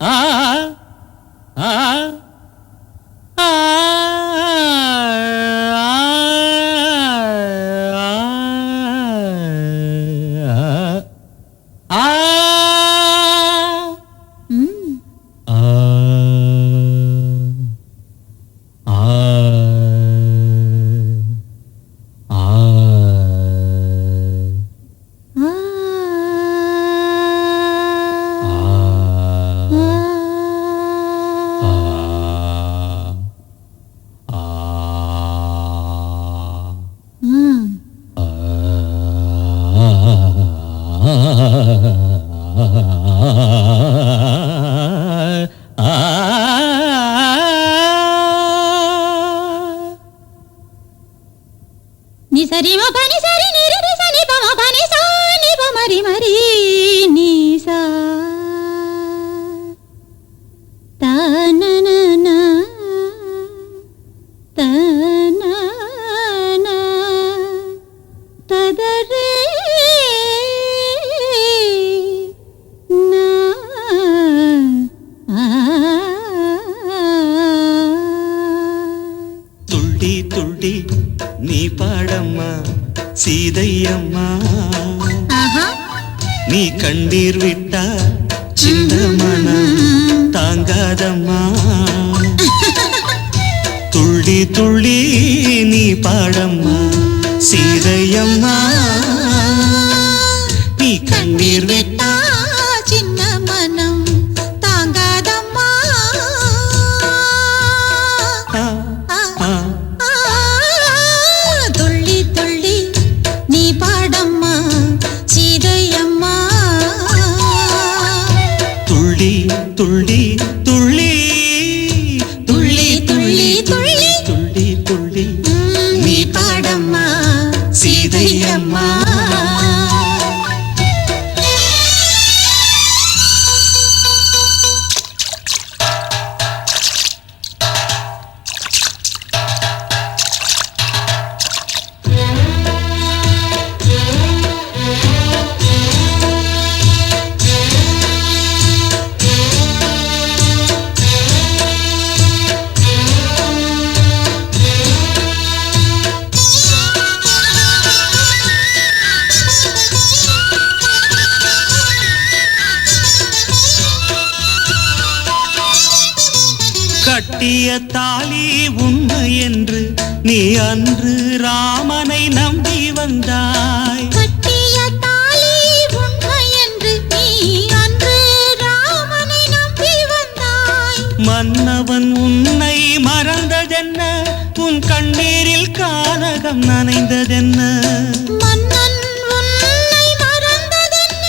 ஆ ஆ ஆ ni sari ma pa ni sari ni re sa ni pa ma pa ni sa ni pa mari mari ni sa ta na na na ta na na ta da re na துள்ளி துள்ளி நீ பாடம்மா சீதையம்மா நீ கண்ணீர் விட்டா சின்ன மனம் தாங்காதம்மா துள்ளி துள்ளி நீ பாடம்மா சீதையம்மா நீ கண்ணீர் விட்டா சின்ன மனம் தாங்காதம்மா துள்ளி துள்ளி நீ பாடம்மா சீதையம்மா துள்ளி துள்ளி துள்ளி துள்ளி துள்ளி துள்ளி துள்ளி துள்ளி நீ பாடம்மா சீதையம்மா கட்டிய தாலி உண்மை என்று நீ அன்று ராமனை நம்பி வந்தாய். கட்டிய தாலி உண்மை என்று நீ அன்று ராமனை நம்பி வந்தாய். மன்னவன் உன்னை மறந்ததென்ன, உன் கண்ணீரில் கானகம் நனைந்ததென்ன. மன்னன் உன்னை மறந்ததென்ன,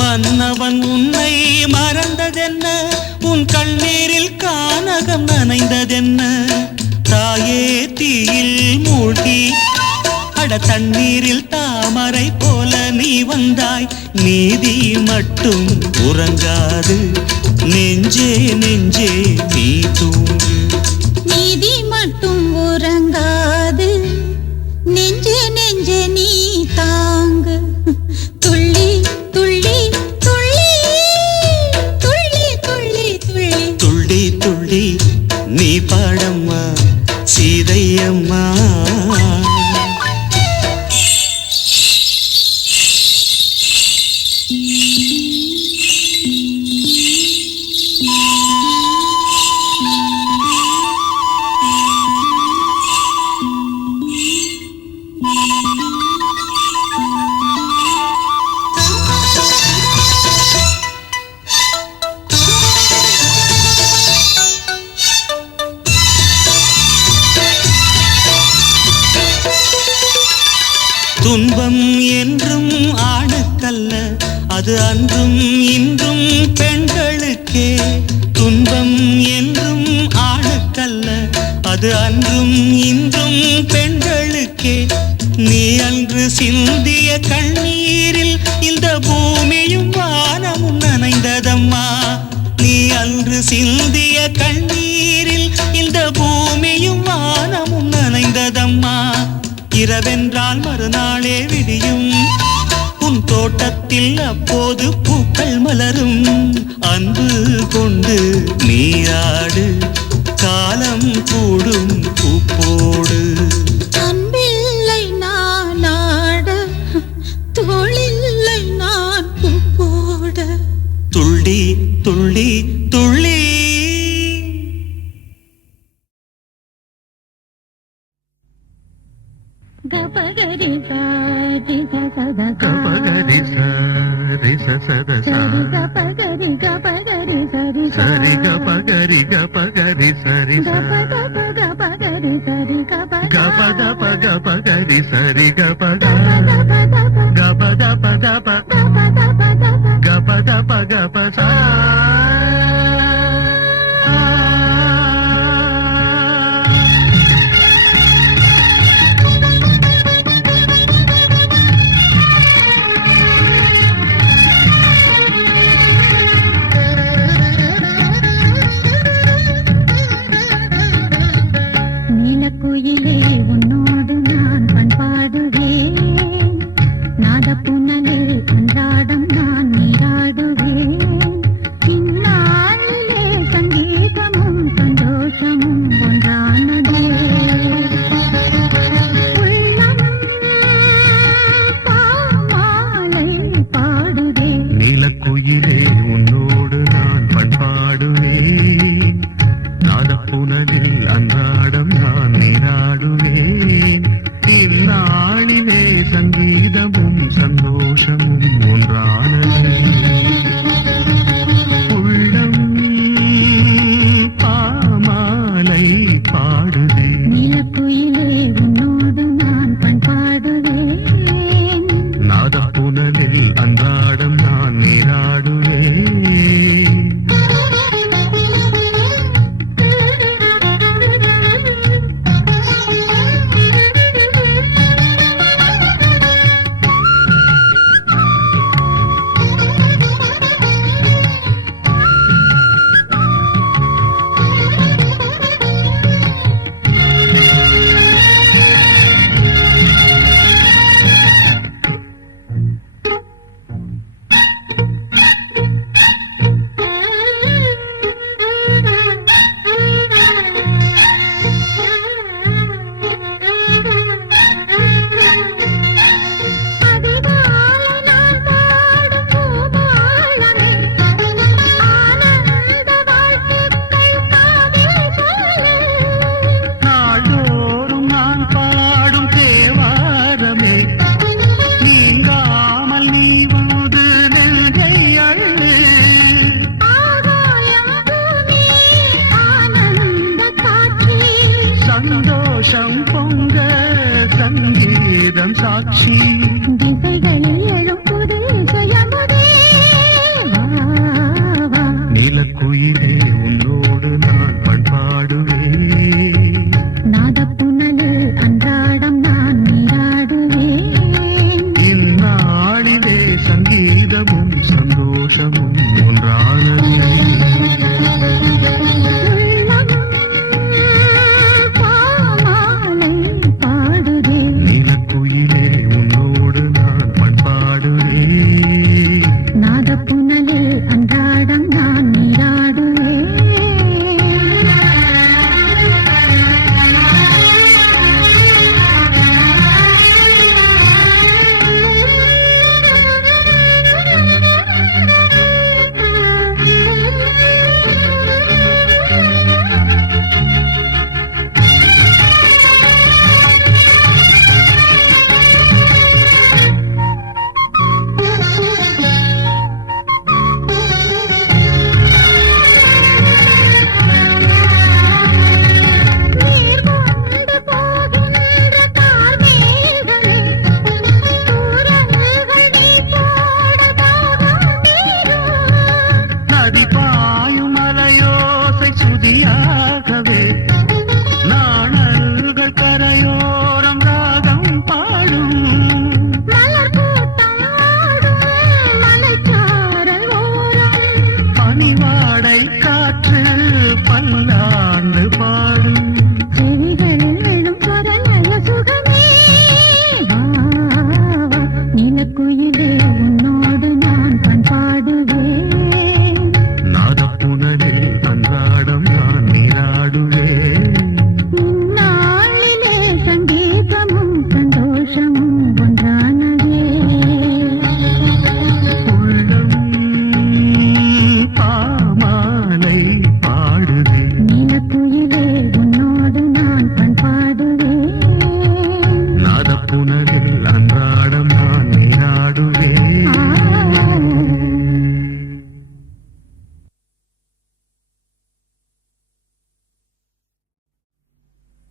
மன்னவன் உன்னை மறந்ததென்ன, உன் கண்ணீரில் கானகம் நனைந்ததென்ன. தாயே தீயில் மூழ்கி அட தண்ணீரில் தாமரை போல நீ வந்தாய். நீதி மட்டும் உறங்காது, நெஞ்சே நெஞ்சே நீ தூங்கு. நீதி மட்டும் உறங்காது, நெஞ்சே நெஞ்சே நீ தாங்கு. துள்ளி துள்ளி துள்ளி துள்ளி துள்ளி துள்ளி துள்ளி துள்ளி நீ பாடம்மா சீதையம்மா. துன்பம் என்றும் ஆணுக்கல்ல, அது அன்றும் இன்றும் பெண்களுக்கே. துன்பம் என்றும் ஆணுக்கல்ல, அது அன்றும் இன்றும் பெண்களுக்கே. நீ அன்று சிந்திய கண்ணீரில் இந்த பூமியும் வானமும் நனைந்ததம்மா. நீ அன்று சிந்திய கண்ணீரில் இந்த பூமியும் வானமும் நனைந்ததம்மா. இரவென்றால் மறுநாளே விடியும், உன் தோட்டத்தில் அப்போது பூக்கள் மலரும் அன்பு கொண்டு நீராடு காலம் கூடும் பூப்போடு அன்பில்லை நான் ஆட தோளில்லை நான் பூப்போட துள்ளி துள்ளி துள்ளி கபகரி சாரி சத கபகரி சரி சத சரி கபகரி கபகரி சரி சரி கபகரி கபகரி சரி கப கபகரி சரி கப கப கப கபகரி சரி கப கப கப கப கப கப கப கப சா நீலக்குயிலே உன்னோடு நான் பண்பாடுவேன் நாதப்புனலே அன்றாடம் நான் நீராடுவேன் இந்நாளிலே சங்கீதமும் சந்தோஷமும் ஒன்றானது உள்ளம் பாமாலை பாடுவேன் நீலக்குயிலே உன்னோடு நான் பண்பாடுவேன் நாதப்புனலில் அன்றாடம் நான் நீராடுவேன் இந்நாளிலே சங்கீதமும் சந்தோஷமும் ஒன்றானது உள்ளம் பாமாலை பாடுவேன் நீலக்குயிலே உன்னோடு நான் பண்பாடுவேன் நாதப்புனலில் அன்றாடம் நான் நீராடுவேன்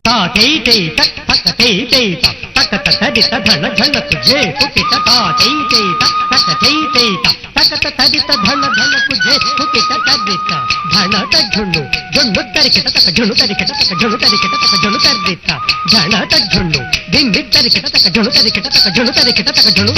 ता तै तै तक तक तै तै तक तक तदित धन धन तुझे कुकित ता तै तै तक तक तै तै तक तक तदित धन धन तुझे कुकित तदित धन तझुण्णु झुण्णु तरिकित तक झुण्णु तरिकित तक झुण्णु तरिकित तक झुण्णु तरिकित धन तझुण्णु बिंबि तरिकित तक झुण्णु तरिकित तक झुण्णु तरिकित तक झुण्णु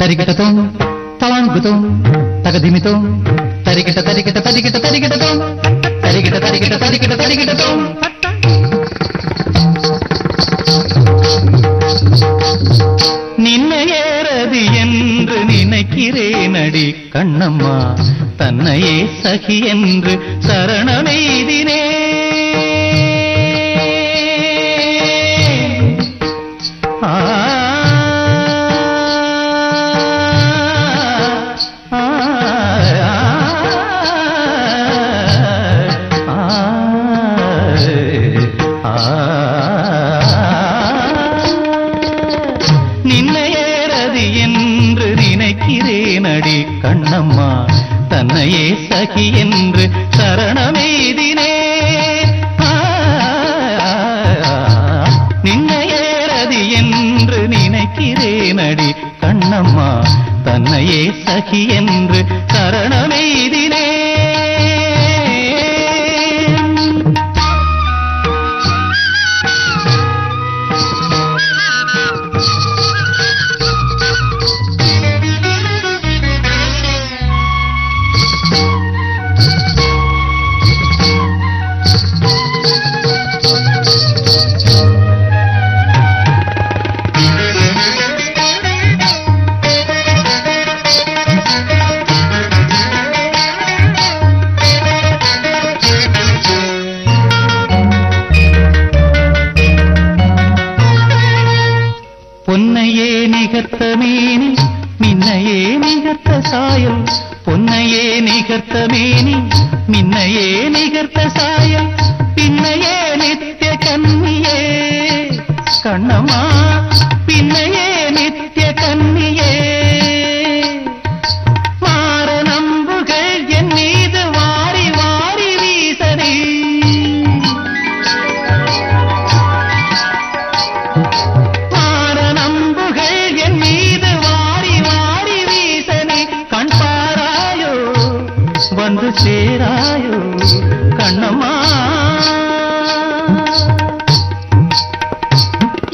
తరిగిటతో తలాంగుతో తగదిమితో తరిగిట తరిగిట తరిగిట తరిగిటతో తరిగిట తరిగిట తరిగిట తరిగిటతో நின்னையேறது என்று நினைக்கிறேனடி கண்ணம்மா தன்னையே சகி என்று சரணமெய்தினே நின்னையேறது என்று நினைக்கிறேனடி கண்ணம்மா தன்னையே சகி என்று சரணமெய்தினே நின்னையேறது என்று நினைக்கிறேனடி கண்ணம்மா தன்னையே சகி என்று சரணமெய்தினே பொன்னையே நிகர்த்த மேனி மின்னையே நிகர்த்த சாயம் பொன்னையே நிகர்த்த மேனி மின்னையே நிகர்த்த சாயம் பின்னையே நித்திய கன்னியே கண்ணம்மா பின்னையே நித்திய கன்னியே மாற நம்புகள் என் மீது வாரி வாரி வீசனே வந்து சேராயோ கண்ணம்மா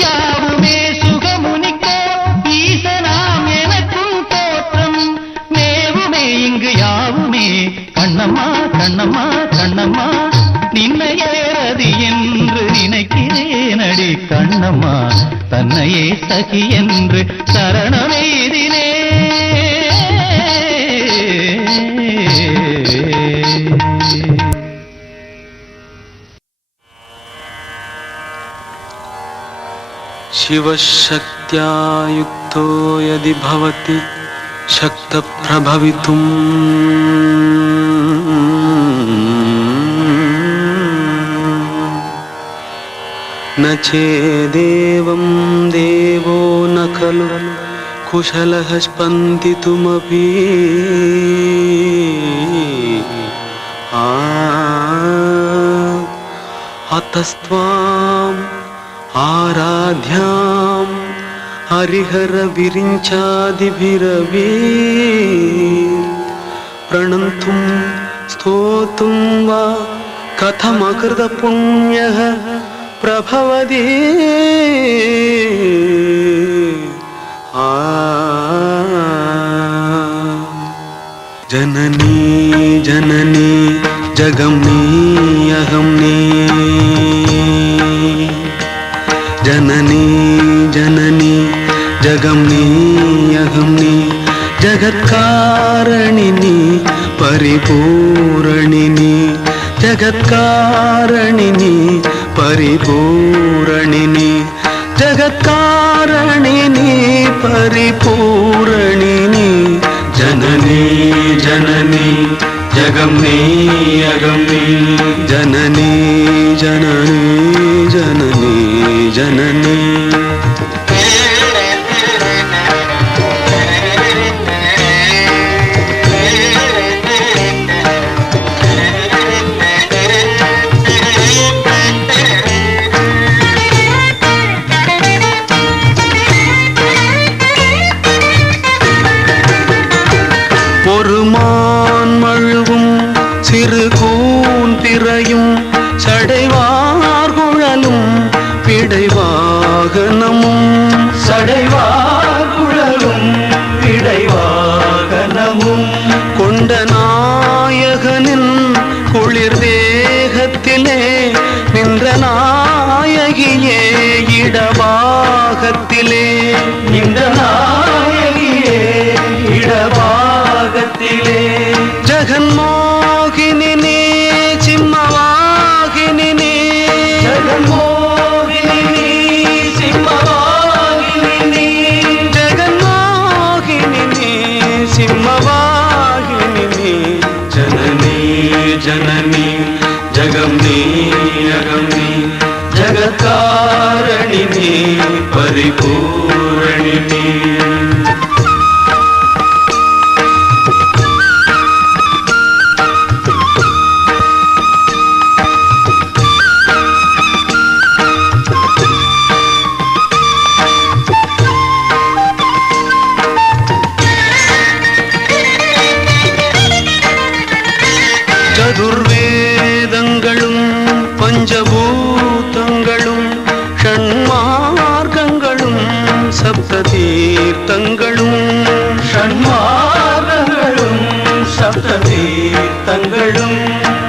யாவுமே சுகமுனிக்கோ ஈசனாம் எனக்கும் தோற்றம் மேவுமே இங்கு யாவுமே கண்ணம்மா கண்ணம்மா கண்ணம்மா நின்னையேறது என்று நினைக்கிறேனடி கண்ணம்மா தன்னையே சகி என்று சரணமெய்தினே शिवशक्त्या युक्तो यदि भवति शक्तप्रभवितुम् न चेदेवं देवो न खलु कुशलः स्पन्दितुमपि अतस्त्वाम् आराध्यां हरिहर विरिञ्चादिभिरवी प्रणन्तुं स्तोतुं वा कथमकृत पुण्यः प्रभवति जननी जननी जगमनी अहमनी जननी जननी जगमनी జగత్కారణిని పరిపూరణిని జగత్కారణిని పరిపూరణిని జగత్కారణిని పరిపూరణిని జననీ జననీ జగమ్నీ అగమ్నీ జననీ జననీ జననీ జననీ பொறுமான் மழுவும் சிறு கூந்திரையும் சடைவார்குழலும் பிடைவாகனமும் சடைவார்குழலும் பிடைவாகனமும் கொண்ட நாயகனின் குளிர் தேகத்திலே நின்ற நாயகியே இடபாகத்திலே நின்ற நாயகியே இடபாகத்திலே ஜகன்மோகினி சிம்மவாகினி ஜகன்மோகினி சிம்மவாகினி ஜகன்மோகினி சிம்மவாகினி ஜனனி ஜனனி ஜகம்னி அகம்னி ஜகத்காரணினி பரிபூரணினி சதுர்வேதங்களும் பஞ்சபூதங்களும் ஷண்மார்க்கங்களும் சப்ததீர்த்தங்களும் ஷண்மார்க்கங்களும் சப்ததீர்த்தங்களும்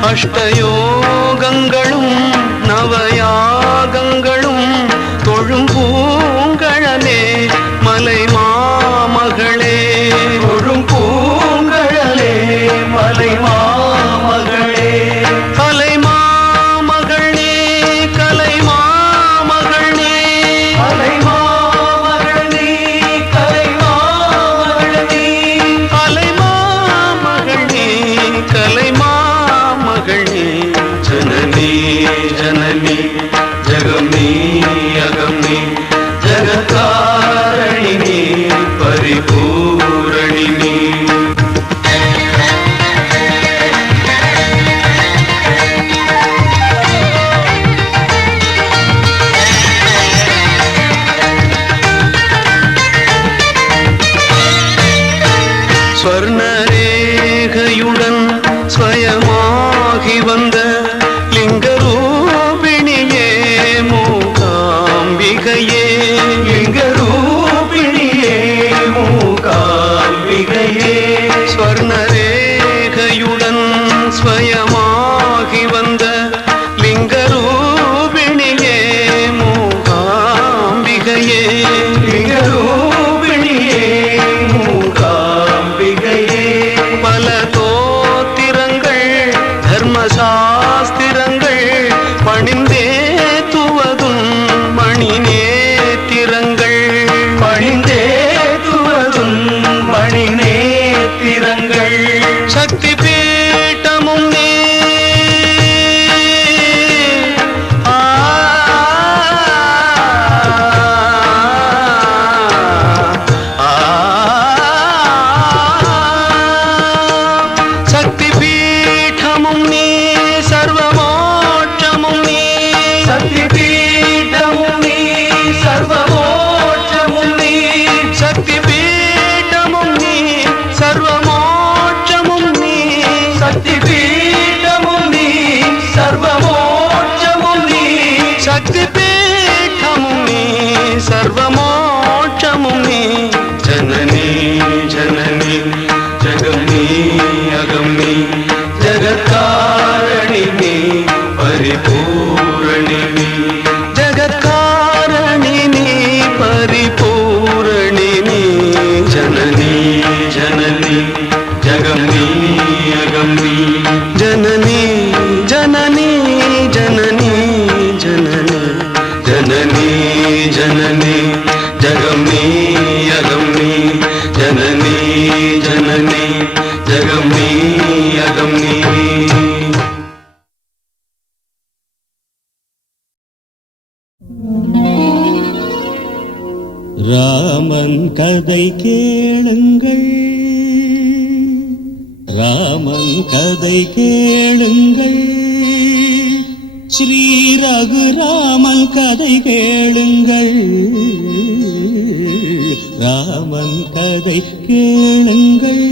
அஷ்டயோகங்களும் நவயாகங்களும் தொழும் பூங்கழலே மலை மாமகளே தொழும் பூங்கழலே மலை மாமகளே கலை மாமகளே கலை மாமகளே கலை மாமகளே கலை மாமகளே கலை மாமகளே கலை மாமகளே ஜனனி ஜனனி ஜகம்னி அகம்னி ஜகத்காரணினி பரிபூரணினி ஸ்வர்ணரேகையுடன் ஸ்வயமாகி வந்த லிங்கரூபிணியே மூகாம்பிகையே லிங்கரூபிணியே மூகாம்பிகையே ஸ்வர்ணரேகையுடன் ஸ்வயமாகி வந்த லிங்கரூபிணியே மூகாம்பிகையே லிங்கரூபிணியே மூகாம்பிகையே பல தோத்திரங்கள் தர்மசாஸ்திரங்கள் பணிந்தே துவதும் மணி நேத்திரங்கள் பணிந்தே துவதும் மணி நேத்திரங்கள் சக்தி பீட்டமும் நீ சக்தி பீட்டமும் நீ சர்வமோட்சமும் நீ சக்தி பீட்டமும் நீ சர்வமோட்சமும் நீ சக்தி பீட்டமும் நீ சர்வமோட்சமும் நீ சக்தி பீட்டமும் நீ சர்வமோட்சமும் நீ சக்தி பீட்டமும் நீ சர்வமோட்சமும் நீ ஜனனி ஜனனி ஜகம்னி அகம்னி ஜகத்காரணினி பரிபூரணினி ஜகத்காரணினி பரிபூரணினி ஜனனி ஜனனி ராமன் கதை கேளுங்கள், ராமன் கதை கேளுங்கள், ஸ்ரீ ரகுராமன் கதை கேளுங்கள், ராமன் கதை கேளுங்கள்.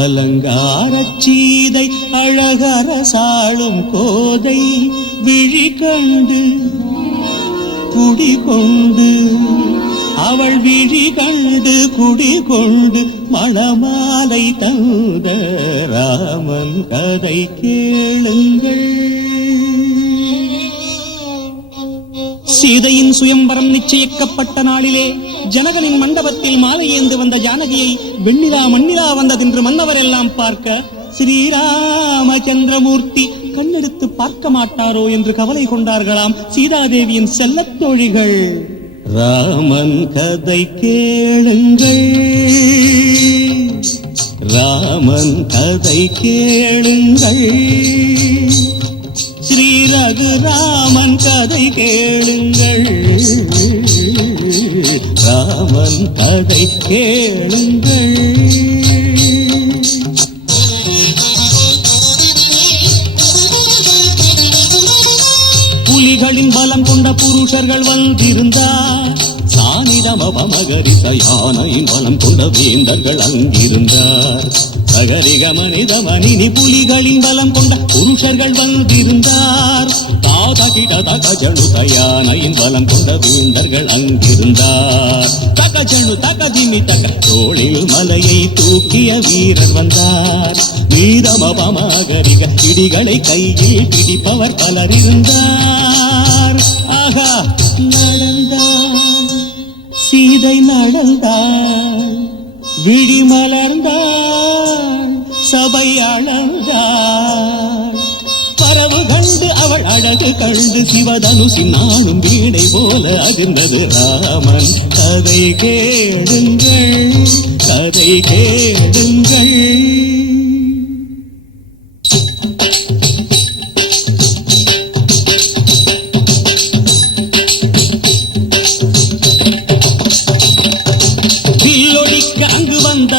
அலங்காரச் சீதை அழகரசாளும் கோதை விழி கண்டு குடிகொண்டு, அவள் விழி கண்டு குடிகொண்டு மணமாலை தந்த ராமன் கதை கேளுங்கள். சீதையின் சுயம்பரம் நிச்சயிக்கப்பட்ட நாளிலே ஜனகனின் மண்டபத்தில் மாலை ஏந்து வந்த ஜானகியை வெண்ணிலா மண்ணிலா வந்ததென்று மன்னவரெல்லாம் பார்க்க ஸ்ரீராமச்சந்திரமூர்த்தி கண்ணெடுத்து பார்க்க மாட்டாரோ என்று கவலை கொண்டார்களாம் சீதாதேவியின் செல்லத் தோழிகள். ராமன் கதை கேளுங்கள், ராமன் கதை கேளுங்கள், ஸ்ரீ ரகுராமன் கதை கேளுங்கள், ராமன் கதை கேளுங்கள். புலிகளின் பலம் கொண்ட புருஷர்கள் வந்திருந்தார், சானிதமபமகரித யானையின் பலம் கொண்ட வேந்தர்கள் அங்கிருந்தார். சகரிக மனித மனினி புலிகளின் பலம் கொண்ட புருஷர்கள் வந்திருந்தார், தாதகிட தகஜனு தயானையின் பலம் கொண்ட வேந்தர்கள் அங்கிருந்தார். தகஜனு தகதிமி தக தோளில் மலையை தூக்கிய வீரர் வந்தார். மீதமபமகரிக இடிகளை கையில் பிடிப்பவர் பலர் இருந்தார். ஆகா நடந்தார், சீதை நடந்தாள், விழி மலர்ந்தாள், சபை அளந்தாள். பரவு கண்டு அவள் அழகு கண்டு சிவதனுசி நானும் வீணை போல அதிர்ந்தது. ராமன் கதை கேளுங்கள், கதை கேளுங்கள்.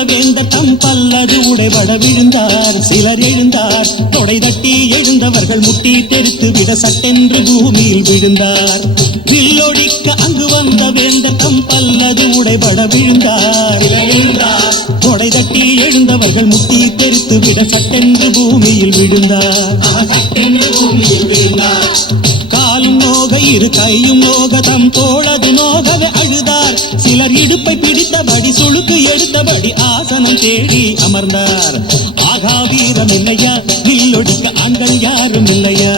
வேந்த தம் பல்லது உடைபட விழுந்தார், சிலர் எழுந்தார், தொடை தட்டி எழுந்தவர்கள் முட்டி தெரித்து விட சட்டென்று பூமியில் விழுந்தார். வில்லொடிக்க அங்கு வந்த வேந்த தம் பல்லது உடைபட விழுந்தார், தொடை தட்டி எழுந்தவர்கள் முட்டி தெரித்து விட சட்டென்று பூமியில் விழுந்தார். காலும் நோக இரு கையும் நோக தம் தோளது நோகவே அழுதார். சிலர் இடுப்பை பிடித்தபடி சுளுக்கு எடுத்தபடி ஆசனம் தேடி அமர்ந்தார். ஆகா வீரம் இல்லையா, வில்லொடிக்க ஆண்கள் யாரும் இல்லையா,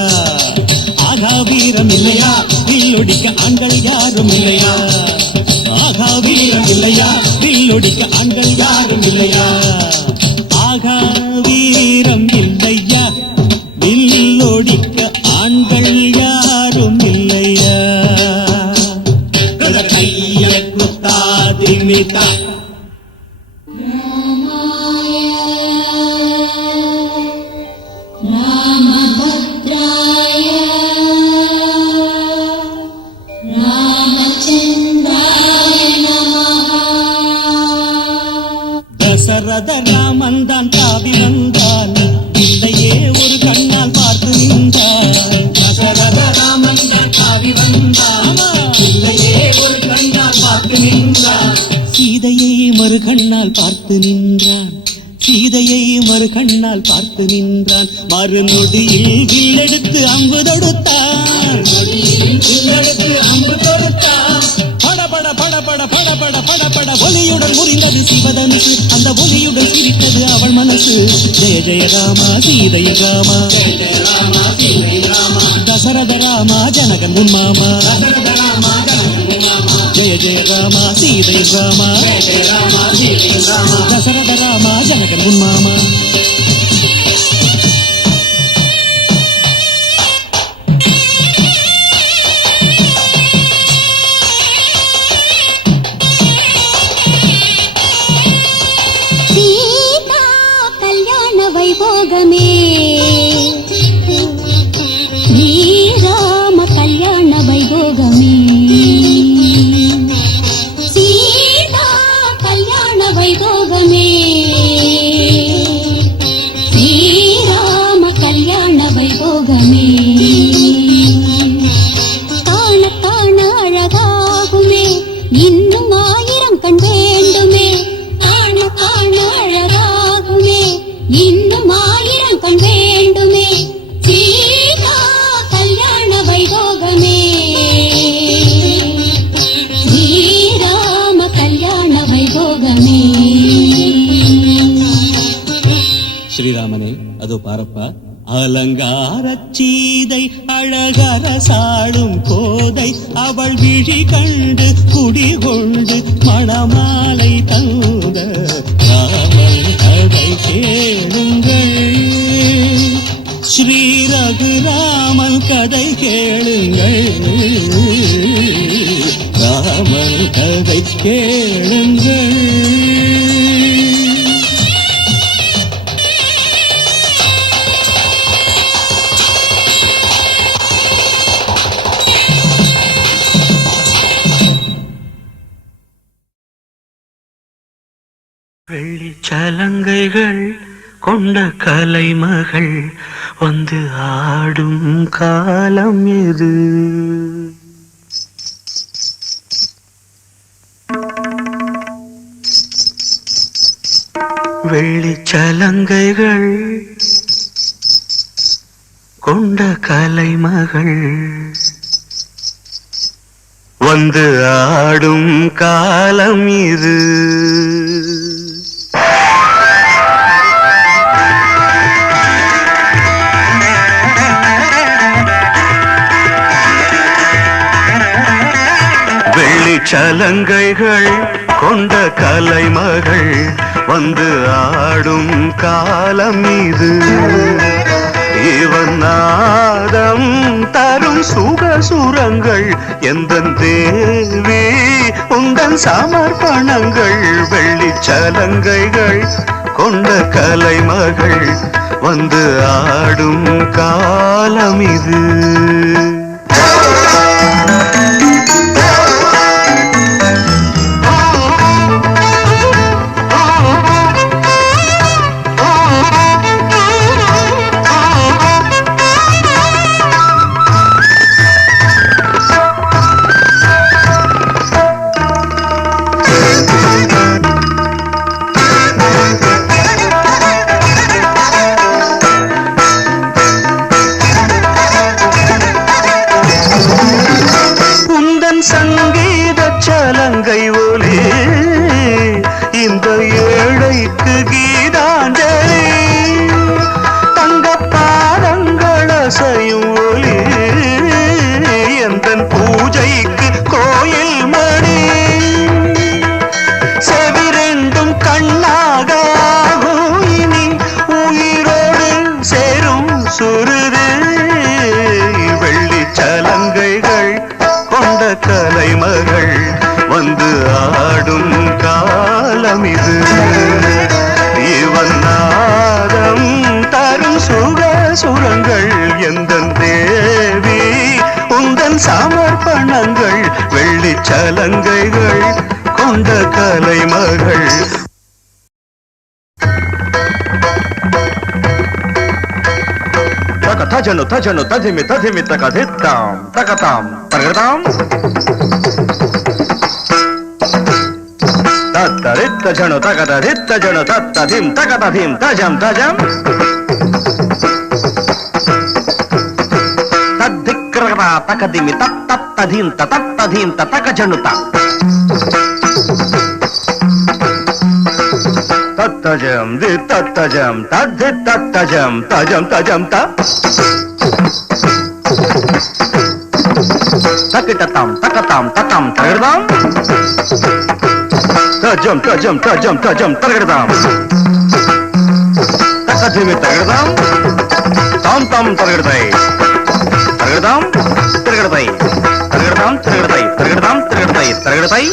ஆகா வீரம் இல்லையா, வில்லொடிக்க ஆண்கள் யாரும் இல்லையா, ஆகா வீரம் இல்லையா, வில்லொடிக்க ஆண்கள் யாரும் இல்லையா, ஆகா வீரம் இல்லையா, வில்லொடிக்க ஆண்கள் யாரும் இல்லையா. கையை குத்தாதிமிதா தசரத ராமன் தான் தாவி வந்தான், இல்லையே ஒரு கண்ணால் பார்த்து நின்றான். தசரத ராமன் தான் தாவி வந்தான், இல்லையே ஒரு கண்ணால் பார்த்து நின்றான். சீதையை மறு கண்ணால் பார்த்து நின்றான், சீதையை மறு கண்ணால் பார்த்து நின்றான். மறுநொடியில் வில்லெடுத்து அம்பு தொடுத்தான், அம்பு தொடுத்தான். படபட படபட படபட படபட ஒலியுடன் முறிந்தது சிவதனுசு, அந்த ஒலியுடன் சிரித்தது அவள் மனசு. ஜெய ஜெய ராமா சீதை ராமா, தசரத ராமா ஜனகன் உன் மாமா. ஜெய ஜெய ராமா சீதை ராமா, தசரத ராமா ஜனகன் உன் மாமா. வைபோகமே ஸ்ரீராம கல்யாண வைபோகமே. பாரப்பா. அலங்காரச் சீதை அழகரசாளும் கோதை அவள் விழி கண்டு குடிகொண்டு மணமாலை தந்த ராமன் கதை கேளுங்கள். ஸ்ரீ ரகுராமன் கதை கேளுங்கள். ராமன் கதை கேளுங்கள். வெள்ளிச்சலங்கைகள் கொண்ட கலைமகள் வந்து ஆடும் காலம் எது? வெள்ளிச்சலங்கைகள் கொண்ட கலைமகள் வந்து ஆடும் காலம் இது. வெள்ளிச்சலங்கைகள் கொண்ட கலைமகள் வந்து ஆடும் காலம் இது. இவன் நாதம் தரும் சுகசுரங்கள் எந்தன் தேவி உந்தன் சமர்ப்பணங்கள். வெள்ளிச்சலங்கைகள் கொண்ட கலைமகள் வந்து ஆடும் காலம் இது. சங்கீத சலங்கை ஒலி இந்த ஏழைக்கு கீதாஞ்சலி. தங்க பாதங்கள் அசையும் ஒலி எந்தன் பூஜைக்கு கோயில் மணி. செவிரெண்டும் கண்ணாக இனி உயிரோடு சேரும் சுருது. வெள்ளிச்சலங்கைகள் கொண்ட கலைமகள் வந்து ஆடும் காலம் இது. இவன் நாதம் தரும் சுகசுரங்கள் எந்தன் தேவி உந்தன் சமர்ப்பணங்கள். வெள்ளிச்சலங்கைகள் கொண்ட கலைமகள். தஜனு தஜனு ததிமி ததிமி தகதித்தாம் தகதாம் தகதாம் தத்தரித்த ஜனு தகதரித்த ஜனு தத்ததிம் தகததிம் தஜம் தஜம் தத்திக்ரகதா தகதிமி தத்தத்ததிம் தத்தத்ததிம் தகஜனுத தத்தஜம் தி தத்தஜம் தத்தி தத்தஜம் தஜம் தஜம் த தக்கிட்டத்தாம் தக்கத்தாம் தத்தாம் தகர்தாம் தஜம் தஜம் தஜம் தஜம் தகர்தாம் தக்கதிமி தகர்தாம் தாம் தாம் தகர்தை தகர்தாம் தகர்தை தகர்தாம் தகர்தை தகர்தாம் தகர்தை தகர்தை.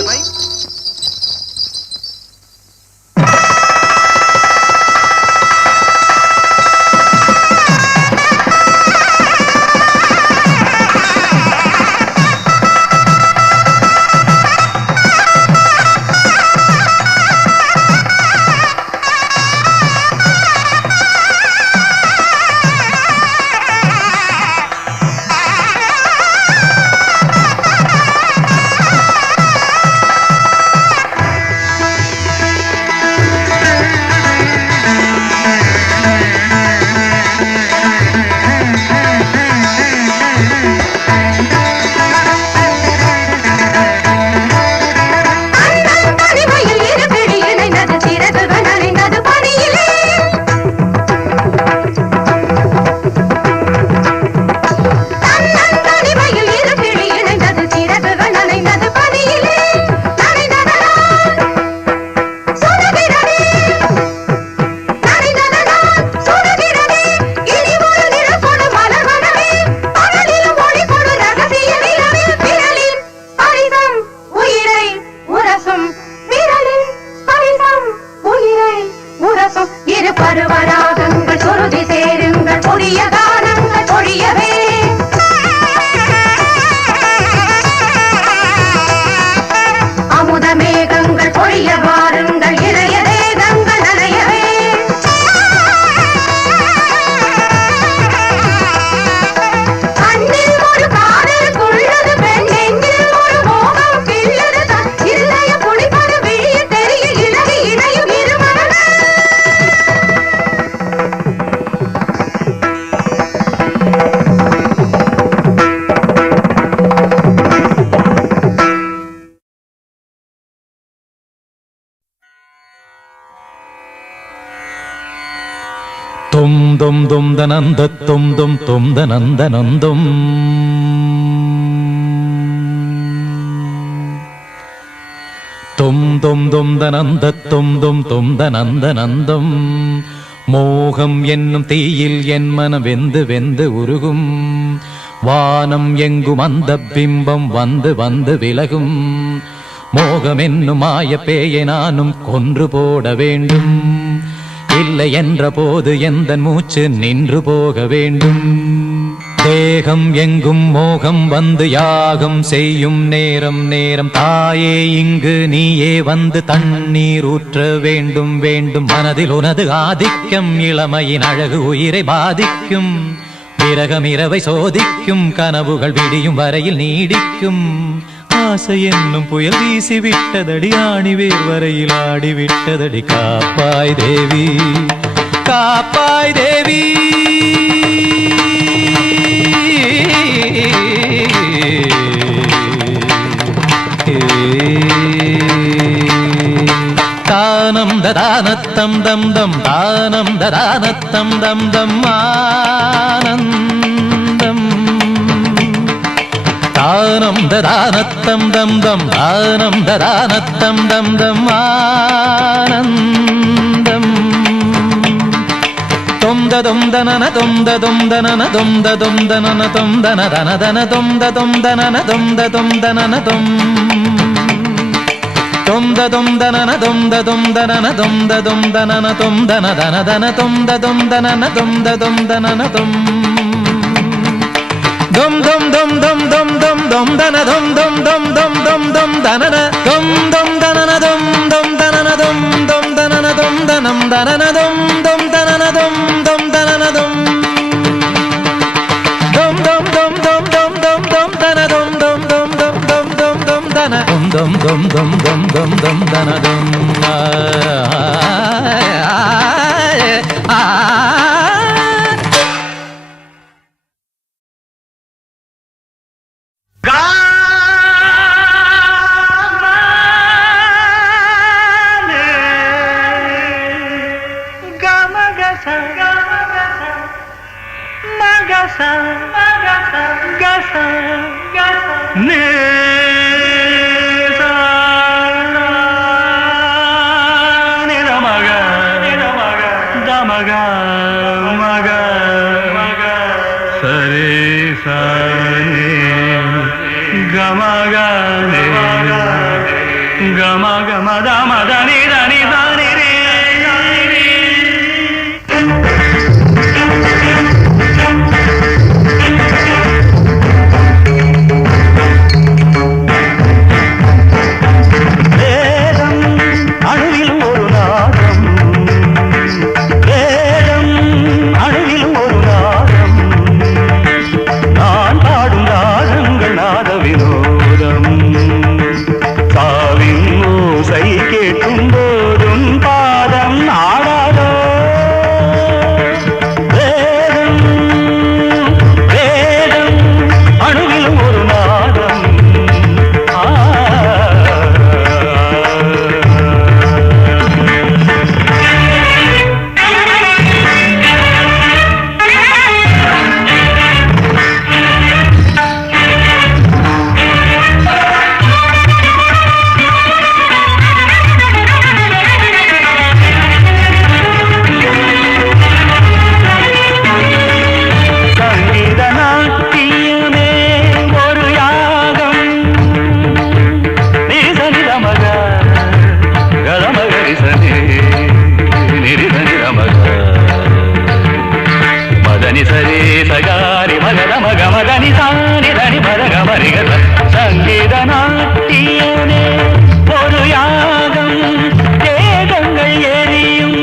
பொழியவே அமுத மேகங்கள் பொழிய வாருங்கள் இளைய தேகங்கள் நனையவே கண்ணில் ஒரு காதல் கொள்ளது பெண் நெஞ்சில் ஒரு மோகம் கிள்ளது இல்லைய புளிப்பது விழிய தெரிய இழகி இணையும் இருமனங்கள் தும் தும் தும் தனந்த தும் தும் தும் தனந்த நந்தும் தும் தும் தும் தனந்த தும் தும் தும் தனந்த நந்தும் மோகம் என்னும் தீயில் என் மனம் வெந்து வெந்து உருகும் வானம் எங்கும் அந்த பிம்பம் வந்து வந்து விலகும் மோகம் என்னும் மாய பேயை நானும் கொன்று போட வேண்டும் இல்லை என்ற போது எந்த மூச்சு நின்று போக வேண்டும் தேகம் எங்கும் மோகம் வந்து யாகம் செய்யும் நேரம் நேரம் தாயே இங்கு நீயே வந்து தண்ணீர் ஊற்ற வேண்டும் வேண்டும் மனதில் உனது ஆதிக்கம் இளமையின் அழகு உயிரை பாதிக்கும் பிறகம் இரவை சோதிக்கும் கனவுகள் விடியும் வரையில் நீடிக்கும் ஆசை என்னும் புயல் வீசி விட்டதடி ஆணிவேர் வரையில் ஆடி விட்டதடி காப்பாய் தேவி காப்பாய் தேவி தானம் ததானத்தம் தம் தம் தானம் ததானத்தம் தம் தம் ஆனந்தம் தானம் ததானத்தம் தம் தம் தானம் ததானத்தம் தம் தம் ஆனந்தம் தொந்த தொந்தனன தொந்த தொந்தனன தொந்த தொந்தனன தொந்தன தன தன தொந்த தொந்தனன தொந்த தொந்தனன தொம் தொந்த தொந்தனன தொந்த தொந்தனன தொந்த தொந்தனன தொந்தன தன தன தொந்த தொந்தனன தொந்த தொந்தனன தொம் dum dum dum dum dum dum dum dana dum dum dum dum dum dum danana dum dum danana dum dum danana dum dum danana dum danam danana dum dum danana dum dum danana dum dum dum dum dum dum dum dum dana dum dum dum dum dum dum dum dana dum dum dum dum dum dum dum dana dum வினோதம் சாவின் ஓசை கேட்கும் மதகாரி மகத மக மகனி சாணி தனி மதக மரிகத சங்கீத நாட்டியனே ஒரு யாகம் தேகங்கள் எரியும்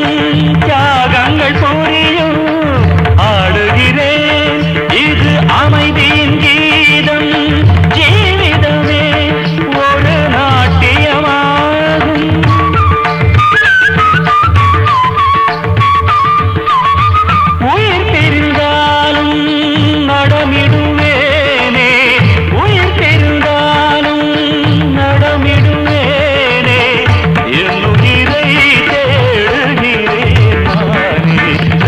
தியாகங்கள் புரியும் ஆடுகிறேன் இது அமைதியின் கீதம் ஜீவிதமே ஒரு நாட்டியமாகும் உயிர் தெரிந்தாலும் நடமிடுவேனே உயிர் தெரிந்தாலும் நடமிடுவேனே என்னுயிரை தேடுகிறேன் நானே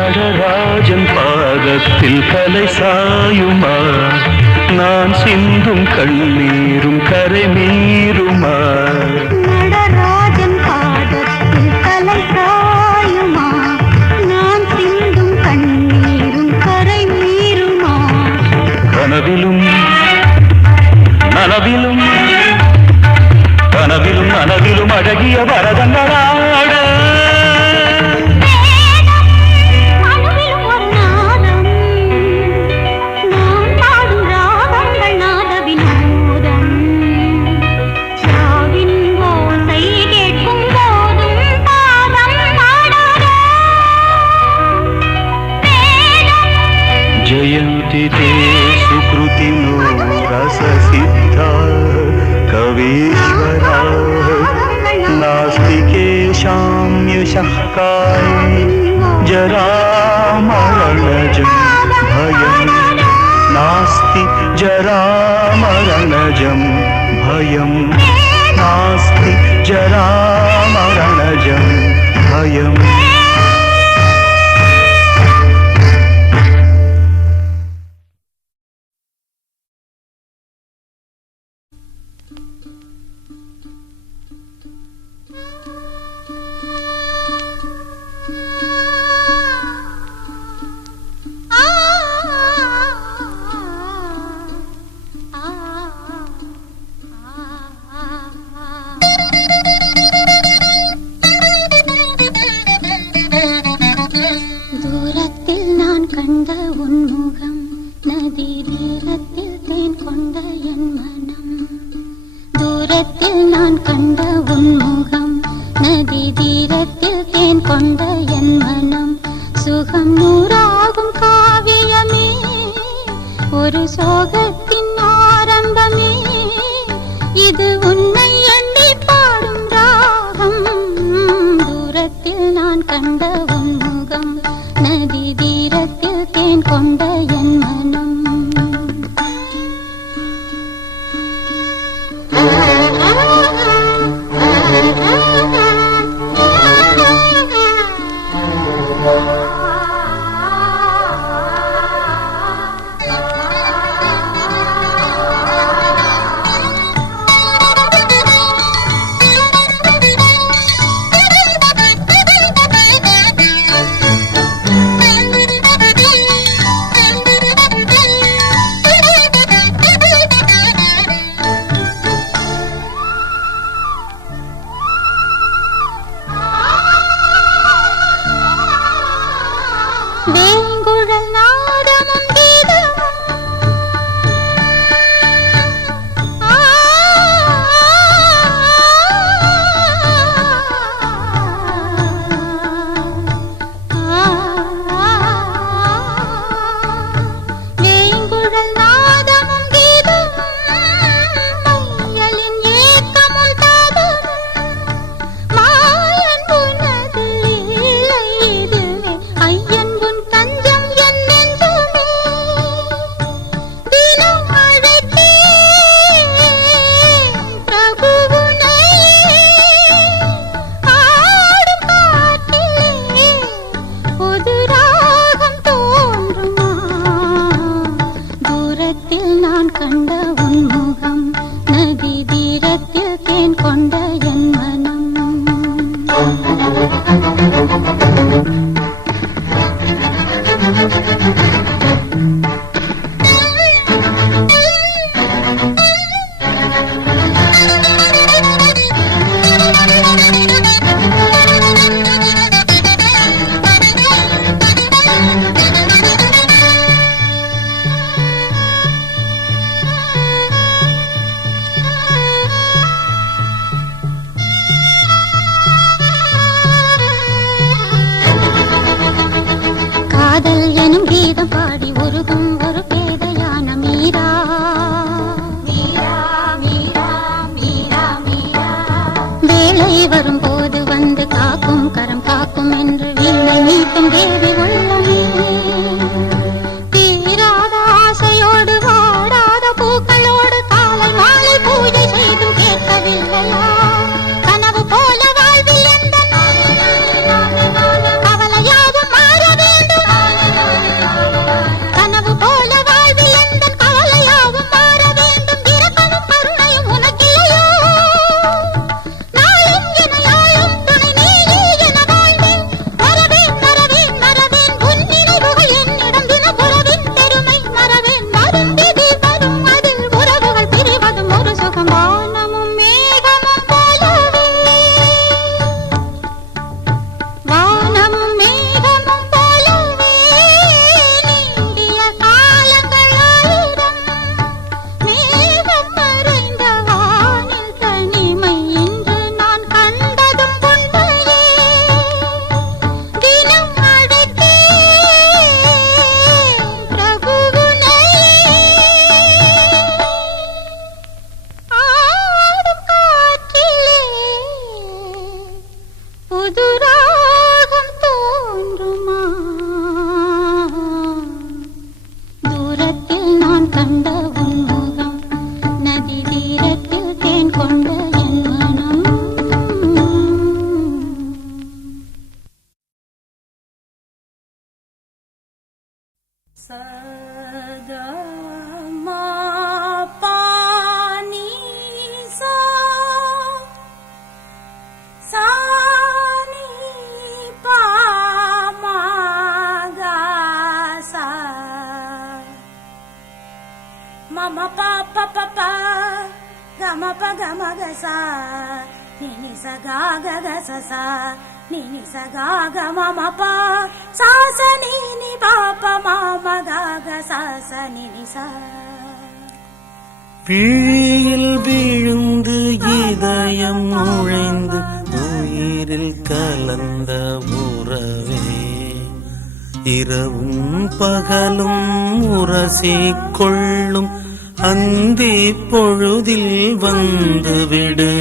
அருள் ஒரு நாதம் கலை சாயுமா நான் சிந்தும் கண்ணீரும் கரை மீறுமா நடராஜன் பாதத்தில் கலை சாயுமா நான் சிந்தும் கண்ணீரும் கரை மீறுமா கனவிலும் நனவிலும் கனவிலும் நனவிலும் அழகிய பரதங்களாட जयन्ति ते सुकृतिनो रससिद्धा कवीश्वरा नास्ति केषाम्यशः काये जरामरणजं भयं नास्ति जरामरणजं भयं नास्ति जरामरणजं भयम् உருகும் ஒரு பேதையான மீரா. மீரா மீரா மீரா மீரா. வேலை வரும்போது வந்து காக்கும் கரம் காக்கும் என்று வீணை மீட்டும் தேவி உள்ளமே. தீராத ஆசையோடு வாடாத பூக்களோடு காலை மாலை பூஜை செய்தும் கேட்கவில்லையா? கனவு போல வாழ்வில் எந்த கவலையாவும் மாற வேண்டும். கனவு போல வாழ்வில் எந்த கவலையாவும் மாற வேண்டும். இரக்கமும் கருணையும் உனக்கில்லையோ? நாளும் எனையாளும் துணை நீயே என வாழ்ந்தேன். மறவேன் மறவேன் மறவேன் உன் நினைவுகள் என்னிடம் தினம் உறவின் பெருமை மறவேன். வரும் விதி வரும் அதில் உறவுகள் பிரிவதும் ஒரு சுகம். வானமும் மேகமும் போலவே வானமும் மேகமும் போலவே நீண்டிய காலங்கள் 1000 மேகம் மறைந்த வானில் தனிமை இன்று நான் கண்டதும் உண்மையே. தினம் அழைத்தே பிரபுவுனையே. ஆடும் காற்றிலே புது ராகம் தோன்றுமா? தூரத்தில் நான் கண்ட உன் முகம், நதி தீரத்தில் தேன் கொண்ட என் மனம். சதா மா பா நீ சா சா நீ பா மா கா சா மா மா பா பா பா பா ga ma pa ga ma ga sa ni ni sa ga ga ga sa sa ni ni sa ga ga ma ma pa sa sa ni ni pa pa ma ma ga ga sa sa ni ni sa. விழியில் விழுந்து இதயம் நுழைந்து உயிரில் கலந்த உறவே, இரவும் பகலும் உரசிக்கொள்ளும் அந்தி பொழுதில் வந்துவிடு.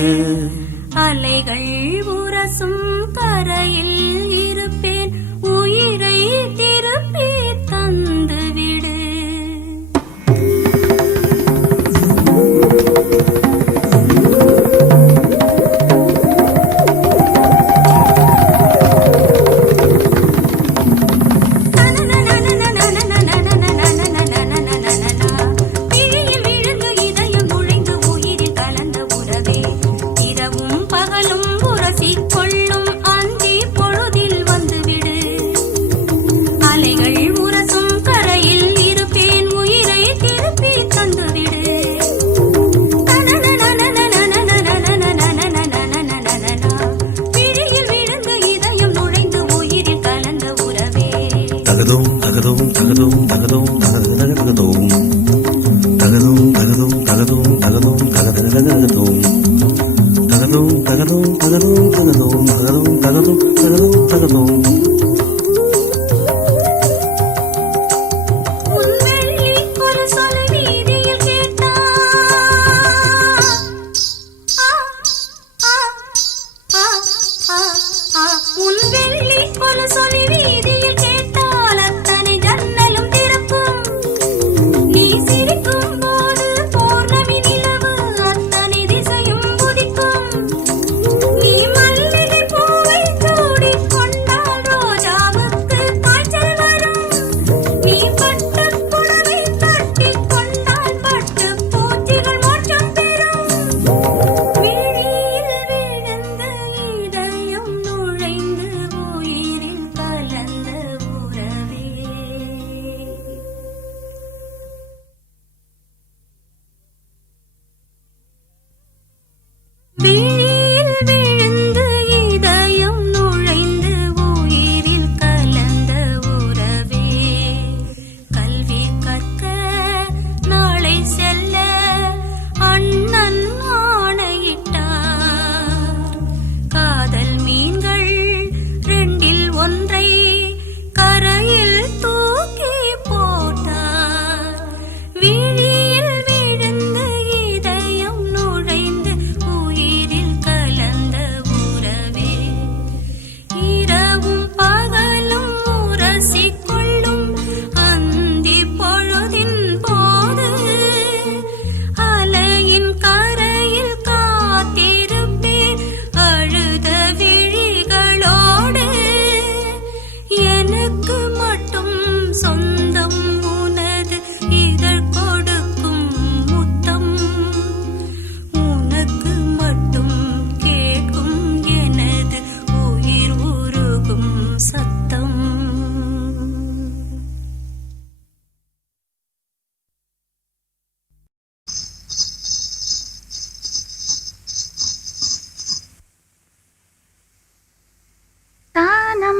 அலைகள் உரசும் கரையில் இருப்பேன், உயிரை திருப்பி தந்துவிடு. விழியில் விழுந்து இதயம் நுழைந்து உயிரில் கலந்த உறவே, இரவும் பகலும் உரசிக்கொள்ளும் அந்தி பொழுதில் வந்துவிடு. அலைகள் உரசும் கரையில் இருப்பேன், உயிரை திருப்பி தந்துவிடு. விழியில் விழுந்து இதயம் நுழைந்து உயிரில் கலந்த உறவே. தகதும் தகதும் தகதும் தகதும் தகதும் தகதும் தகதும் தகதும் தகதும் தகதும் தகதும் தகதும் தகதும் தகதும் தகதும் தகதும் தகதும் தகதும். உன் வெள்ளி ஒரு சொல் வீதியில் கேட்டா, உன் வெள்ளி ஒரு சொல் வீதியில் கேட்டால் அத்தனை ஜன்னலும் திறக்கும். நீ சிரிக்கும் போது பௌர்ணமி நிலவு அத்தனை திசையும் உதிக்கும். நீ மல்லிகை பூவை சூடிக் கொண்டால்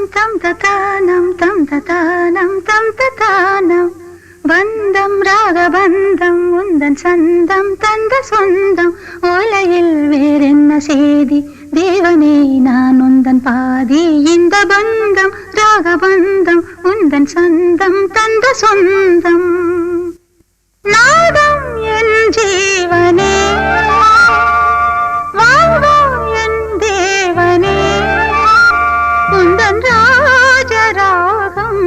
தம் ததானம் தம் ததானம் தம் ததானம் பந்தம் ராகபந்தம் உந்தன் சந்தம் தந்த சொந்தம் ஓலையில் வேறென்ன செய்தி தேவனே நான் உந்தன் பாதி இந்த பந்தம் ராகபந்தம் உந்தன் சந்தம் தந்த சொந்தம் நாதம் என் ஜீவனே வாழ்வோம் என் தேவனே உந்தன் ராஜராகம்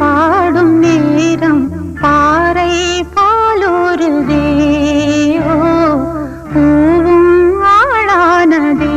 பாடும் நேரம் பாறை போலொருதே பூவும் ஆளானதே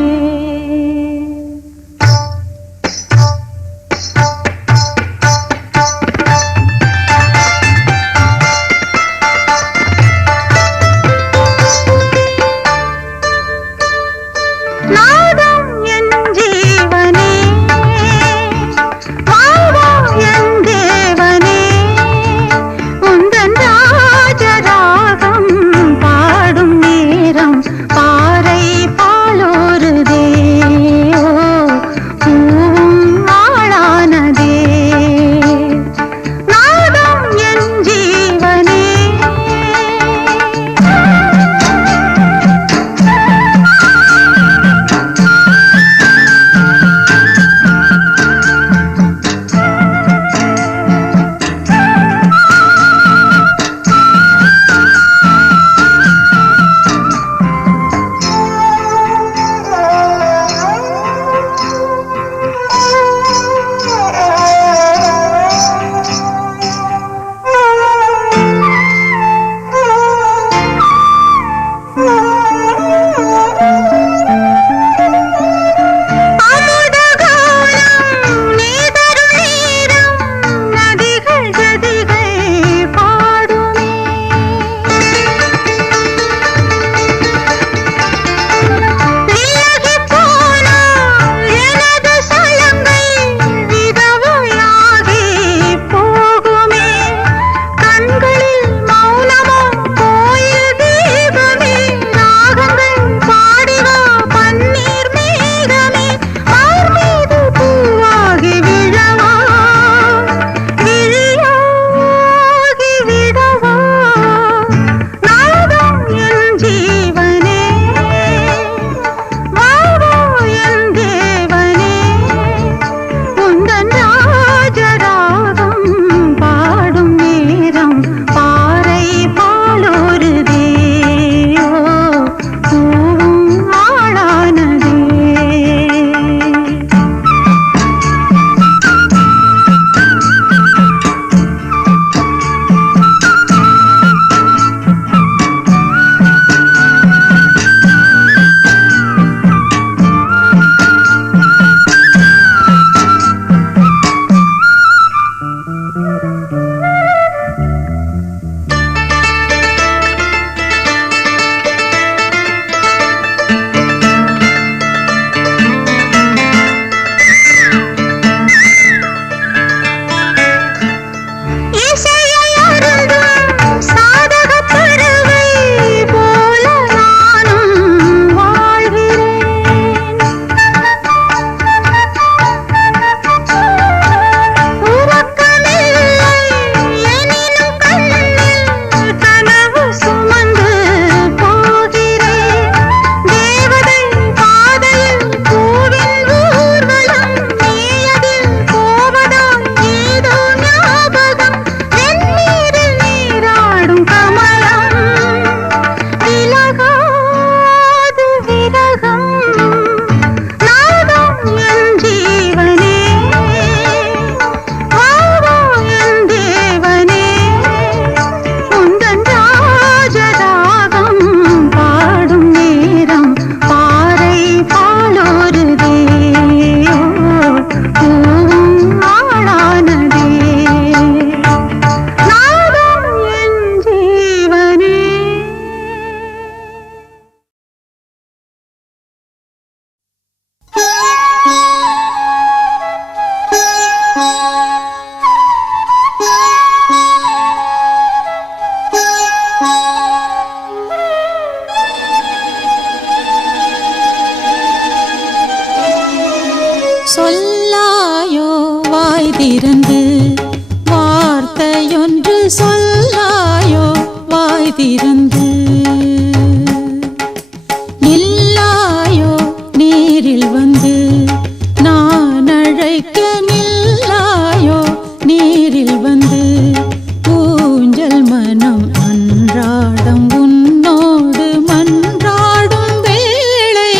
திறந்து நில்லாயோ நேரில் வந்து நான் அழைக்க நில்லாயோ நேரில் வந்து ஊஞ்சல் மனம் அன்றாடம் உன்னோடு மன்றாடும் வேளை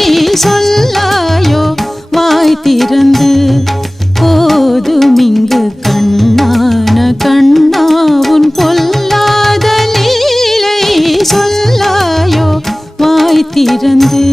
சொல்லாயோ வாய் திறந்து போதும் இங்கு கண்ணான கண்ணாவுன் பொல்லாத லீலை சொல்லாயோ வாய் திறந்து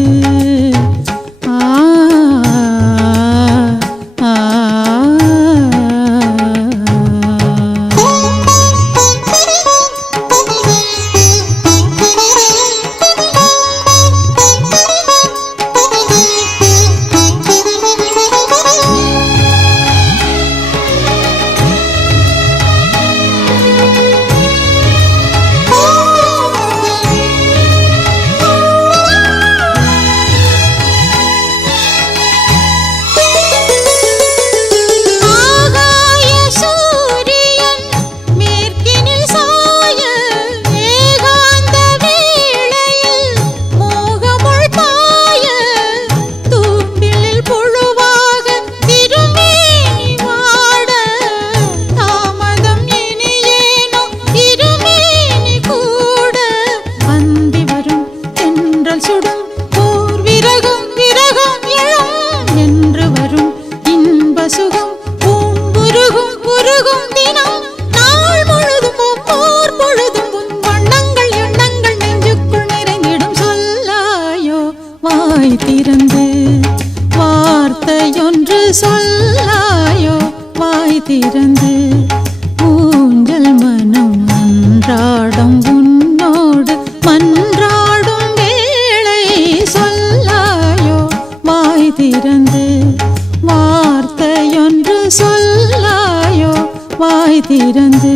திறந்து வார்த்தையொன்று சொல்லாயோ வாய் திறந்து ஊஞ்சல் மனம் அன்றாடம் உன்னோடு மன்றாடும் வேளை சொல்லாயோ வாய் திறந்து வார்த்தையொன்று சொல்லாயோ வாய் திறந்து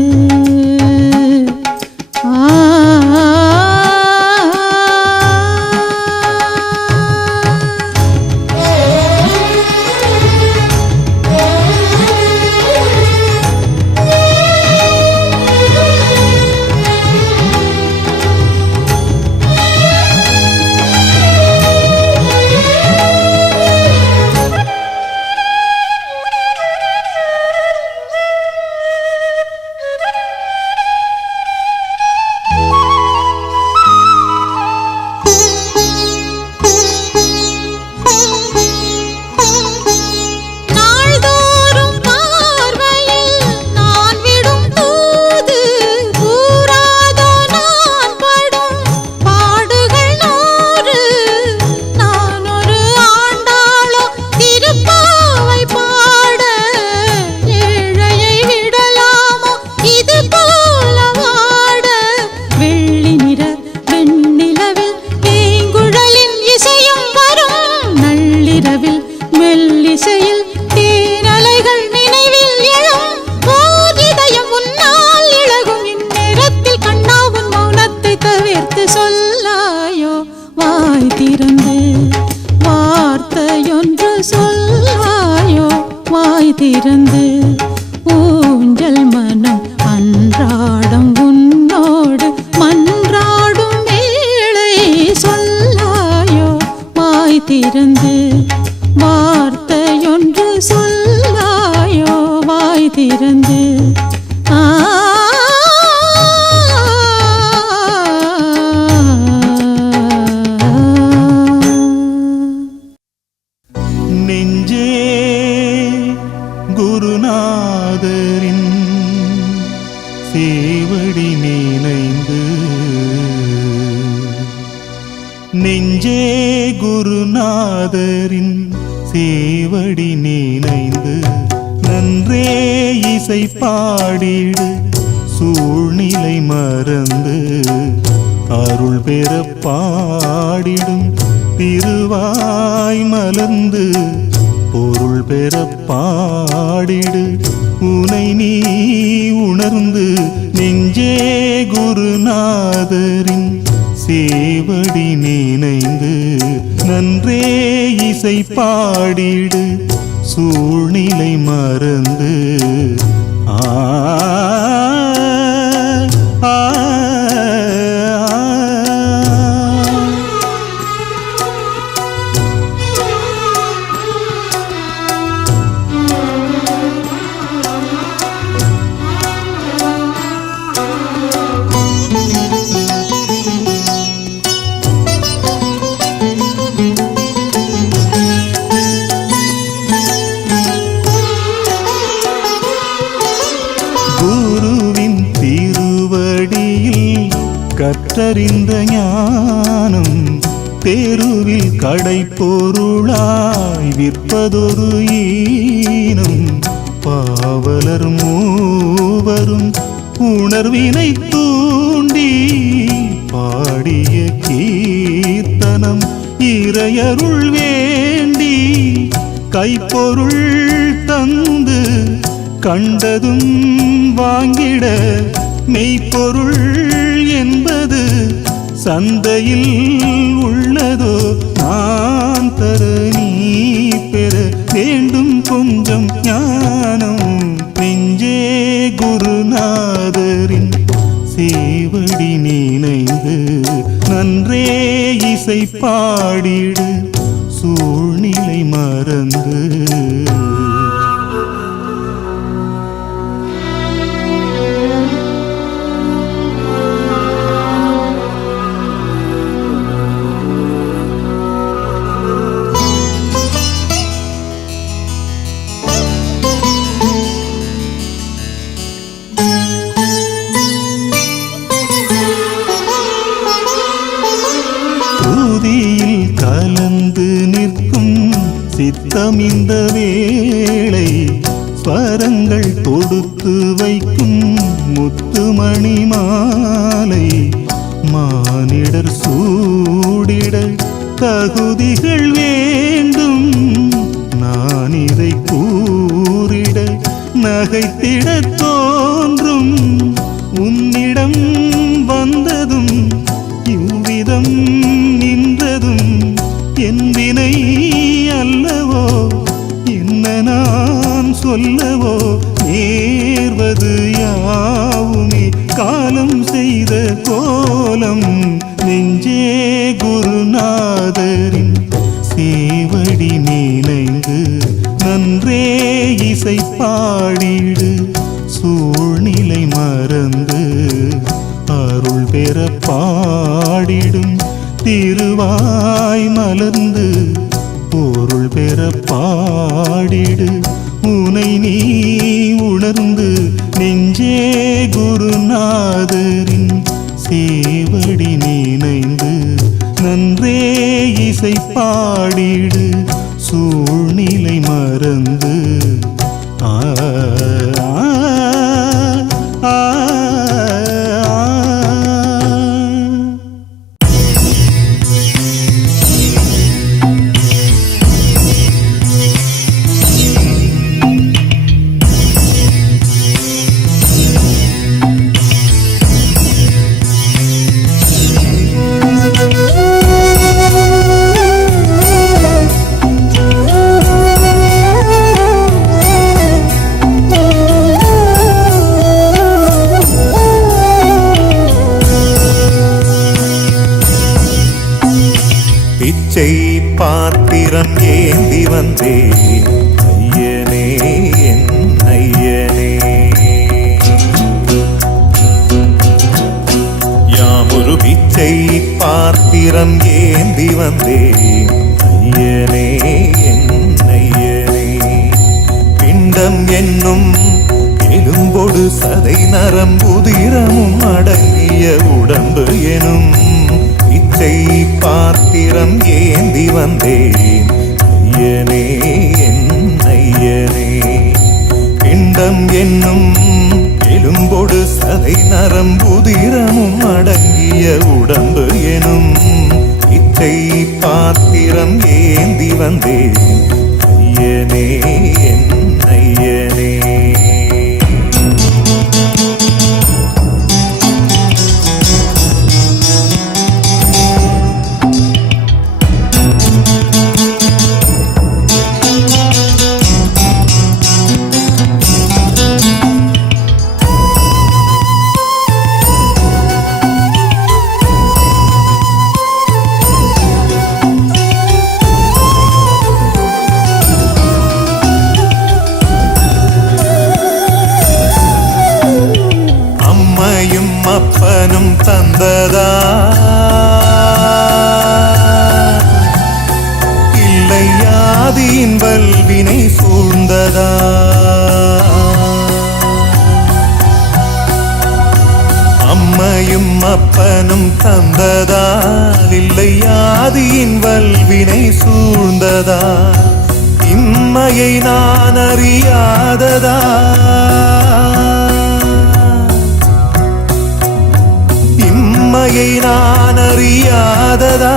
திறந்து ஊஞ்சல் மனம் அன்றாடம் உன்னோடு மன்றாடும் வேளை சொல்லாயோ வாய் திறந்து வார்த்தையொன்று சொல்லாயோ வாய் திறந்து குருநாதரின் சேவடி நினைந்து நெஞ்சே குருநாதரின் சேவடி நினைந்து நன்றே இசை பாடிடு சூழ்நிலை மறந்து அருள் பெற பாடிடும் திருவாய் மலர்ந்து பொருள் பெற பாடிடு உனை நீ உணர்ந்து நெஞ்சே குருநாதரின் சேவடி நினைந்து நன்றே இசை பாடிடு சூழ்நிலை மறந்து ஆ ஆ கற்றறிந்த ஞானம் தெருவில் கடை பொருளாய் விற்பதொரு ஈனம். பாவலர் மூவரும் உணர்வினை தூண்டி பாடிய கீர்த்தனம் இறையருள் வேண்டி கைப்பொருள் தந்து கண்டதும் வாங்கிட மெய்ப்பொருள் என்பது சந்தையில் உள்ளதோ. நான் தர நீ பெற வேண்டும் கொஞ்சம் ஞானம். நெஞ்சே குருநாதரின் சேவடி நினைந்து நன்றே இசை பாடிடு சூழ்நிலை மறந்து. கலந்து நிற்கும் சித்தம் இந்த வேளை ஸ்வரங்கள் தொடுத்து வைக்கும் முத்துமணி மாலை. மானிடர் சூடிட தகுதிகள் வேண்டும். நான் இதை கூறிட நகைத்திட தோன்றும். உன்னிடம் வந்ததும் இவ்விதம் நின்றதும் என் வினை அல்லவோ. என்ன நான் சொல்லவோ நேர்வது யாவுமே காலம் செய்த கோலம். நெஞ்சே குருநாதரின் சேவடி நினைந்து நன்றே இசை பாடிடு சூழ்நிலை மறந்து. அருள் பெற பாடிடும் திருவாய் மலர்ந்து பொருள் பெற பாடிடு உனை நீ உணர்ந்து. நெஞ்சே குருநாதரின் சேவடி நினைந்து நன்றே இசை பாடிடு சூழ்நிலை மறந்து. ஆ பாத்திரம் ஏந்தி வந்தேன் ஐயனே என் ஐயனே. யாமொரு பிச்சை பாத்திரம் ஏந்தி வந்தேன் ஐயனே என் ஐயனே. பிண்டம் என்னும் எலும்பொடு சதை நரம்புதிரமும் அடங்கிய உடம்பு எனும் பிச்சை பாத்திரம் ஏந்தி வந்தேன் ஐயனே என் ஐயனே. பிண்டம் என்னும் எலும்பொடு சதை நரம்புதிரமும் அடங்கிய உடம்பு எனும் பிச்சை பாத்திரம் ஏந்தி வந்தேன் ஐயனே என் ஐயனே. அப்பனும் தந்ததா இல்லை ஆதியின் வல்வினை சூழ்ந்ததா. அம்மையும் அப்பனும் தந்ததால் இல்லை ஆதியின் வல்வினை சூழ்ந்ததால் இம்மையை நான் அறியாததா இம்மையை நான் அறியாததா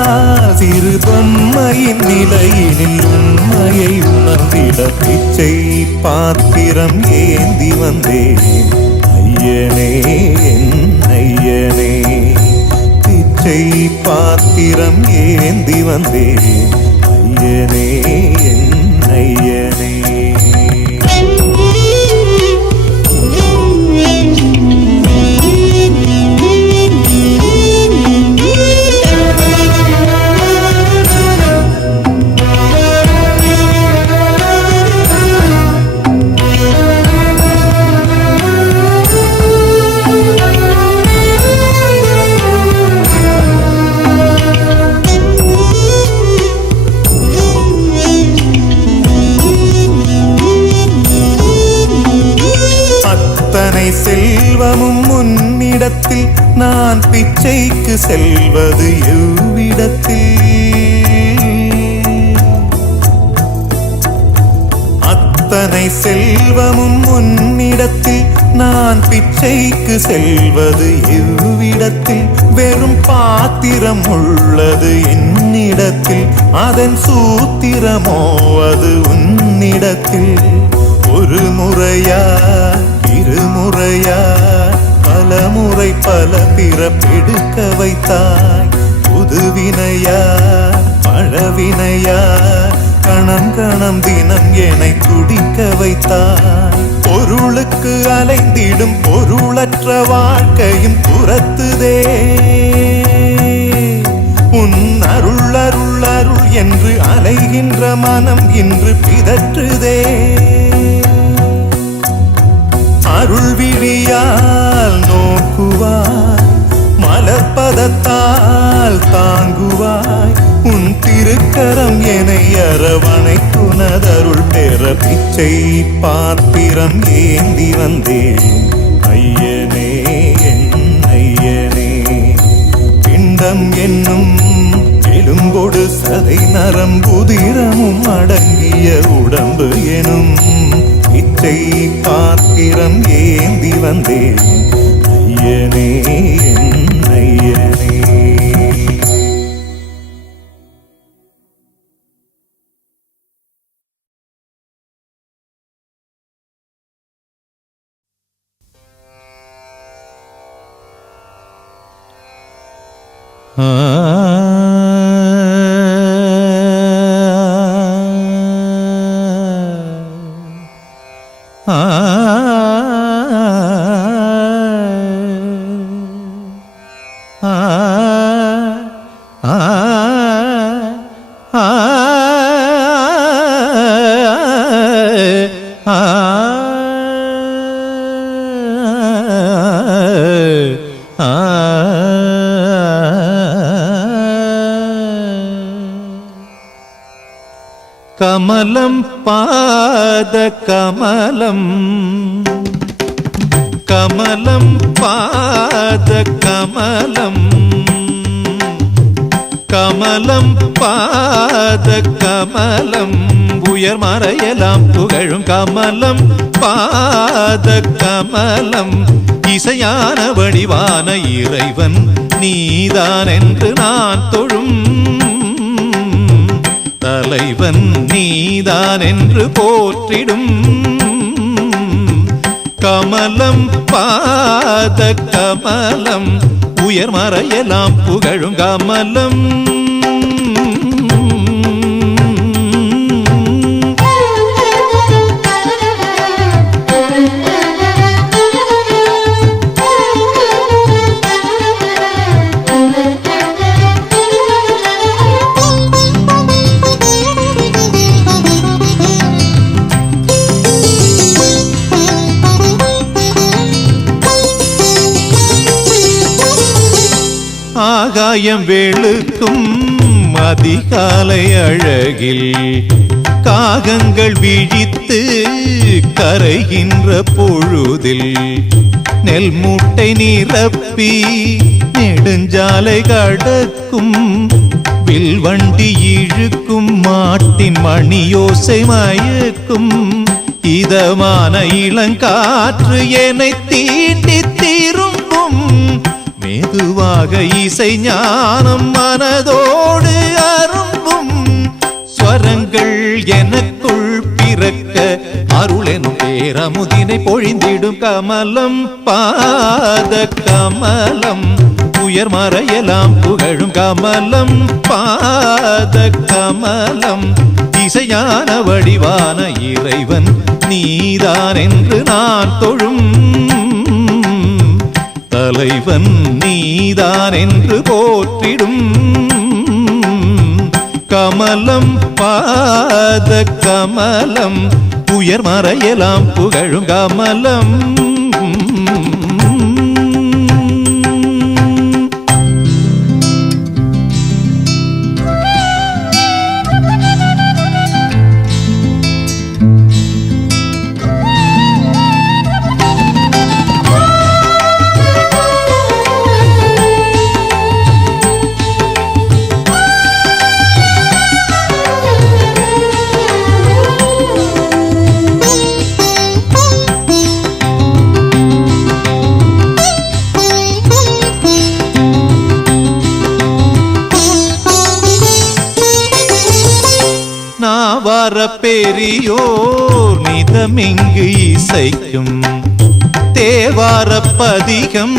சிறு பொம்மையின் நிலையினில் உண்மையை உணர்ந்திட பிச்சை பாத்திரம் ஏந்தி வந்தேன் ஐயனே என் ஐயனே பிச்சை பாத்திரம் ஏந்தி வந்தேன் ஐயனே என் ஐயனே செல்வமும் முன்னிடத்தில் நான் பிச்சைக்கு செல்வது எவ்விடத்தில் அத்தனை செல்வமும் முன்னிடத்தில் நான் பிச்சைக்கு செல்வது எவ்விடத்தில் வெறும் பாத்திரம் உள்ளது என்னிடத்தில் அதன் சூத்திரமோ அது உன்னிடத்தில் ஒரு முறையா இருமுறையா பல முறை பல பிறப்பெடுக்க வைத்தாய் புதுவினையா பழவினையா கணம் கணம் தினம் என்னை துடிக்க வைத்தாய் பொருளுக்கு அலைந்திடும் பொருளற்ற வாழ்க்கையும் துரத்துதே உன் அருள் அருள் அருள் என்று அலைகின்ற மனம் இன்று பிதற்றுதே அருள் விழியால் நோக்குவாய் மலர்பதத்தால் தாங்குவாய் உன் திருக்கரம் என்னை அரவணைக்குனதருள் பெற பிச்சை பாத்திரம் ஏந்தி வந்தேன் ஐயனே என் ஐயனே பிண்டம் என்னும் எலும்பொடு சதை நரம்புதிரமும் அடங்கிய உடம்பு எனும் பிச்சை பாத்திரம் ஏந்தி வந்தேன் ஐயனே என் ஐயனே கமலம் பாத கமலம் கமலம் பாத கமலம் கமலம் பாத கமலம் உயர் மறையலாம் புகழும் கமலம் பாத கமலம் இசையான வடிவான இறைவன் நீதான் என்று நான் தொழும் தலைவன் நீதான் என்று போற்றிடும் கமலம் பாத கமலம் உயர் மறையலாம் புகழும் கமலம் ஆகாயம் வெளுக்கும் அதிகாலை அழகில் காகங்கள் விழித்து கரைகின்ற பொழுதில் நெல் மூட்டை நிரப்பி நெடுஞ்சாலை கடக்கும் வில்வண்டி இழுக்கும் மாட்டின் மணியோசை மயக்கும் இதமான இளங்காற்று என்னை தீண்டி திரும்பும் மெதுவாக இசை ஞானம் மனதோடு அரும்பும் ஸ்வரங்கள் எனக்குள் பிறக்க அருளெனும் பேரமுதினை பொழிந்திடும் கமலம் பாத கமலம் உயர் மறையலாம் புகழும் கமலம் பாத கமலம் இசையான வடிவான இறைவன் நீதான் என்று நான் தொழும் தலைவன் நீதான் என்று போற்றிடும் கமலம் பாத கமலம் உயர் மறையலாம் புகழும் கமலம் பெரியோர் நிதமிங்கு இசைக்கும் தேவார பதிகம்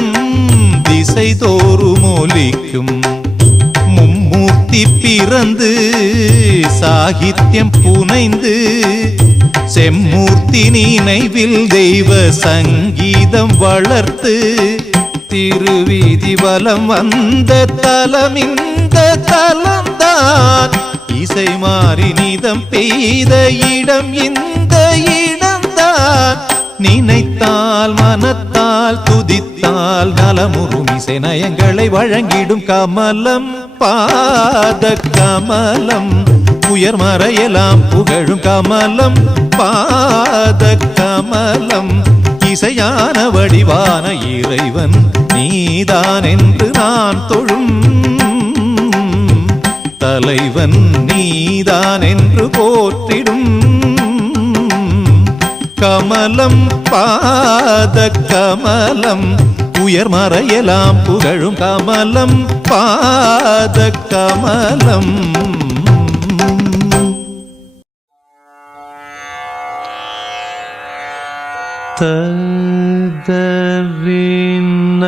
திசை தோறும் ஒலிக்கும் மும்மூர்த்தி பிறந்து சாகித்யம் புனைந்து செம்மூர்த்தி நினைவில் தெய்வ சங்கீதம் வளர்த்து திருவீதி வலம் வந்த தலம் இந்த தலம்தான் இசை மாறி நிதம் பெய்த இடம் இந்த இடம்தான் நினைத்தால் மனத்தால் துதித்தால் நலமுறும் இசை நயங்களை வழங்கிடும் கமலம் பாத கமலம் உயர் மறையலாம் புகழும் கமலம் பாத கமலம் இசையான வடிவான இறைவன் நீதான் என்று நான் தொழும் தலைவன் நீதான் என்று போற்றிடும் கமலம் பாத கமலம் உயர் மறையலாம் புகழும் கமலம் பாத கமலம் ததறின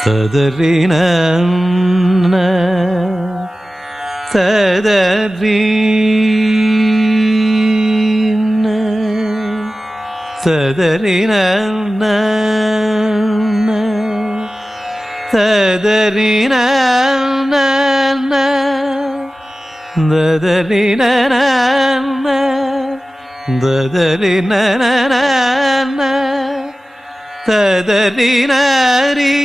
ததறின ததறின ததறின ததறின ததறினரி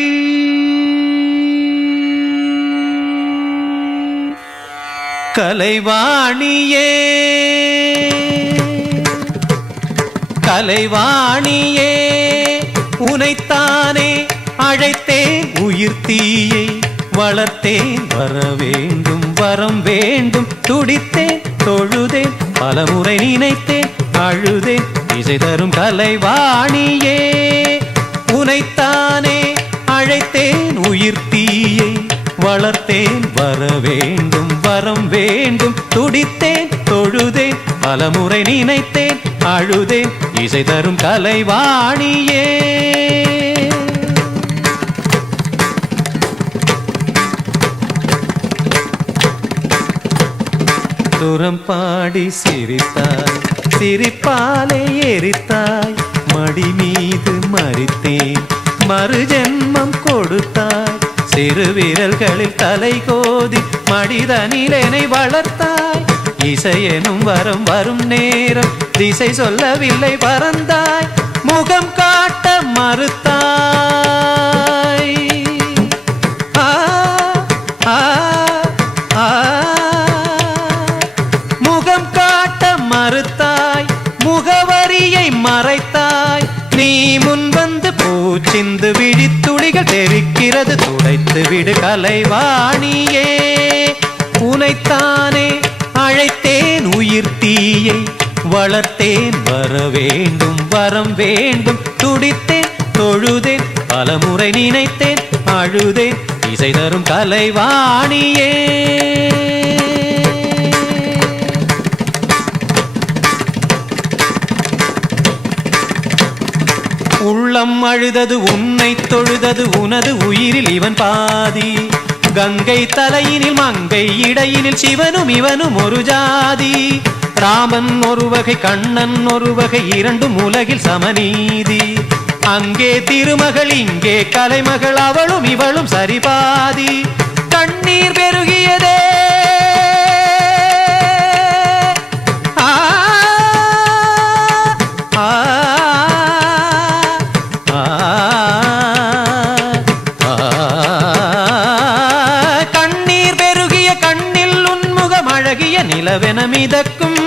கலைவாணியே கலைவாணியே உனைத்தானே அழைத்தேன் உயிர் தீயை வளர்த்தேன் வர வேண்டும் வரம் வேண்டும் துடித்தேன் தொழுதேன் பலமுறை நினைத்தேன் அழுதேன் இசை தரும் கலைவாணியே உனைத்தானே அழைத்தேன் உயிர் தீயை வளர்த்தேன் வர வேண்டும் வரம் வேண்டும் துடித்தேன் தொழுதேன் பலமுறை நினைத்தேன் அழுதேன் இசை தரும் கலைவாணியே துரம் பாடி சிரித்தாய் சிரிப்பாலே எரித்தாய் மடி மீது மறித்தேன் மறு ஜென்மம் கொடுத்தாய் சிறு விரல்களில் தலை கோதி மடிதனில் என்னை வளர்த்தாய் இசையெனும் வரம் வரும் நேரம் திசை சொல்லவில்லை பறந்தாய் முகம் காட்ட மறுத்தாய் ஆ ஆ ஆ வந்து பூச்சிந்து விழித்துளிகள் தெரிக்கிறது, துடைத்து விடு கலைவாணியே. உனைத்தானே அழைத்தேன் உயிர் தீயை வளர்த்தேன், வர வேண்டும் வரம் வேண்டும். துடித்தேன் தொழுதேன் பலமுறை நினைத்தேன் அழுதேன், இசை தரும் கலைவாணியே. உள்ளம் அழுதது உன்னை தொழுதது, உனது உயிரில் இவன் பாதி. கங்கை தலையினில் மங்கை இடையினில் சிவனும் இவனும் ஒரு ஜாதி. ராமன் ஒரு வகை கண்ணன் ஒரு வகை, இரண்டும் உலகில் சமநீதி. அங்கே திருமகள் இங்கே கலைமகள், அவளும் இவளும் சரிபாதி. கண்ணீர் பெருகியதே கண்ணீர் பெருகிய கண்ணில் உன்முகம் அழகிய நிலவென மிதக்கும்.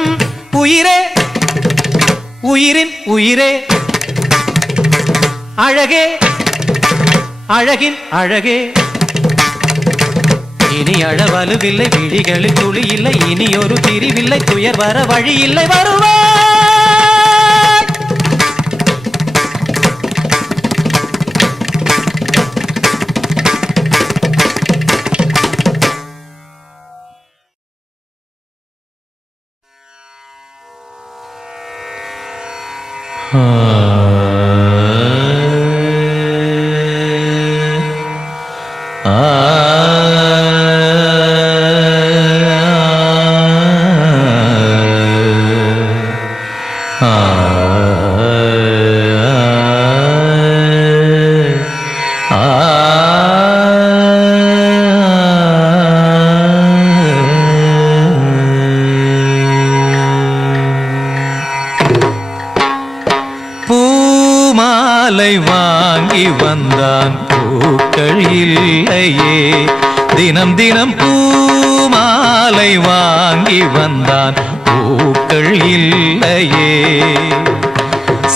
உயிரே உயிரின் உயிரே, அழகே அழகின் அழகே. இனி அழவலுவில்லை விழிகளில் துளி இல்லை, இனி ஒரு பிரிவில்லை துயர் வர வழி இல்லை, வருவாய். பூமாலை வாங்கி வந்தான் பூக்கள் இல்லையே, தினம் தினம் பூமாலை வாங்கி வந்தான் பூக்கள் இல்லையே.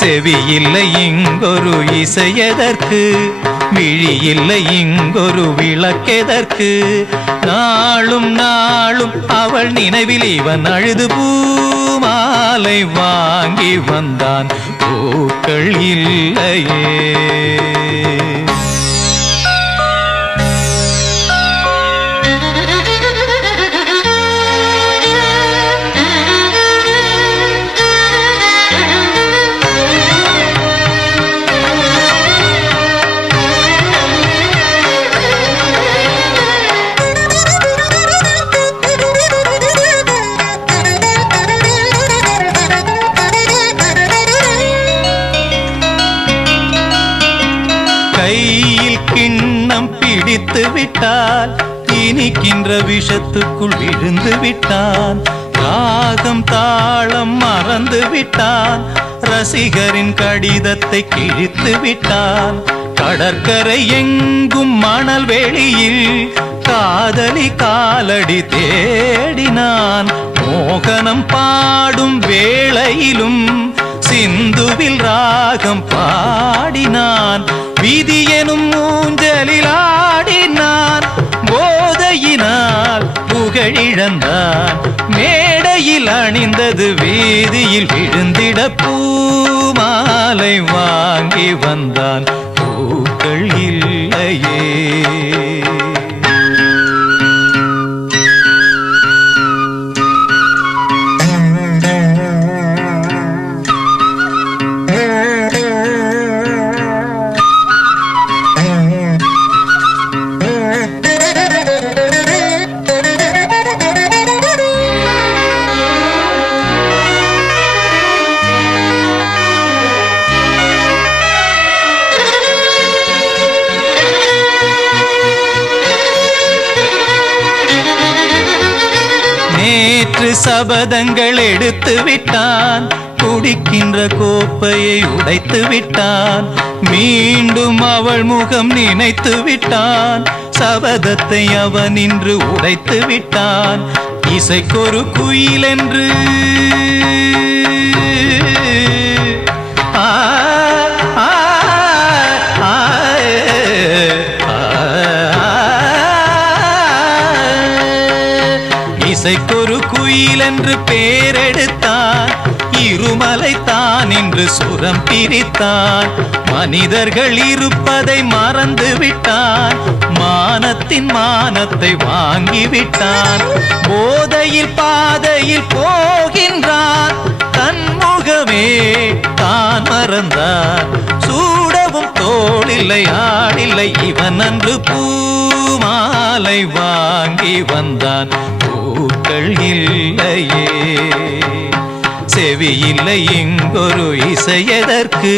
செவி இல்லை இங்கொரு இசையதற்கு, விழி இல்லை இங்கொரு விளக்கெதற்கு. நாளும் நாளும் அவள் நினைவில் இவன் அழுது பூமாலை வாங்கி வந்தான் பூக்கள் இல்லையே. கையில் கிண்ணம் பிடித்து விட்டால் இனிக்கின்ற விஷத்துக்குள் விழுந்து விட்டான். ராகம் தாளம் மறந்து விட்டான், ரசிகரின் கடிதத்தை கிழித்து விட்டான். கடற்கரை எங்கும் மணல் வெளியில் காதலி காலடி தேடினான். மோகனம் பாடும் வேளையிலும் சிந்துவில் ராகம் பாடினான். விதி எனும் ஊஞ்சலில் ஆடினான், போதையினால் புகழிழந்தான். மேடையில் அணிந்தது வீதியில் விழுந்திட பூமாலை வாங்கி வந்தான் பூக்கள் இல்லையே. நேற்று சபதங்கள் எடுத்து விட்டான், குடிக்கின்ற கோப்பையை உடைத்து விட்டான். மீண்டும் அவள் முகம் நினைத்து விட்டான், சபதத்தை அவன் இன்று உடைத்து விட்டான். இசைக்கொரு குயில் என்று ஆ ஆ இசைக்கொரு குயில் என்று பேரெடுத்தான், இருமலை தான் என்று சுரம் பிரித்தான். மனிதர்கள் இருப்பதை மறந்து விட்டான், மானத்தின் மானத்தை வாங்கிவிட்டான். போதையில் பாதையில் போகின்றான், தன்முகமே தான் மறந்தான். சூடவும் தோளில்லை ஆடில்லை, இவன் அன்று பூமாலை வாங்கி வந்தான். பூக்கள் இல்லையே, செவி இல்லை இங்கொரு இசையதற்கு,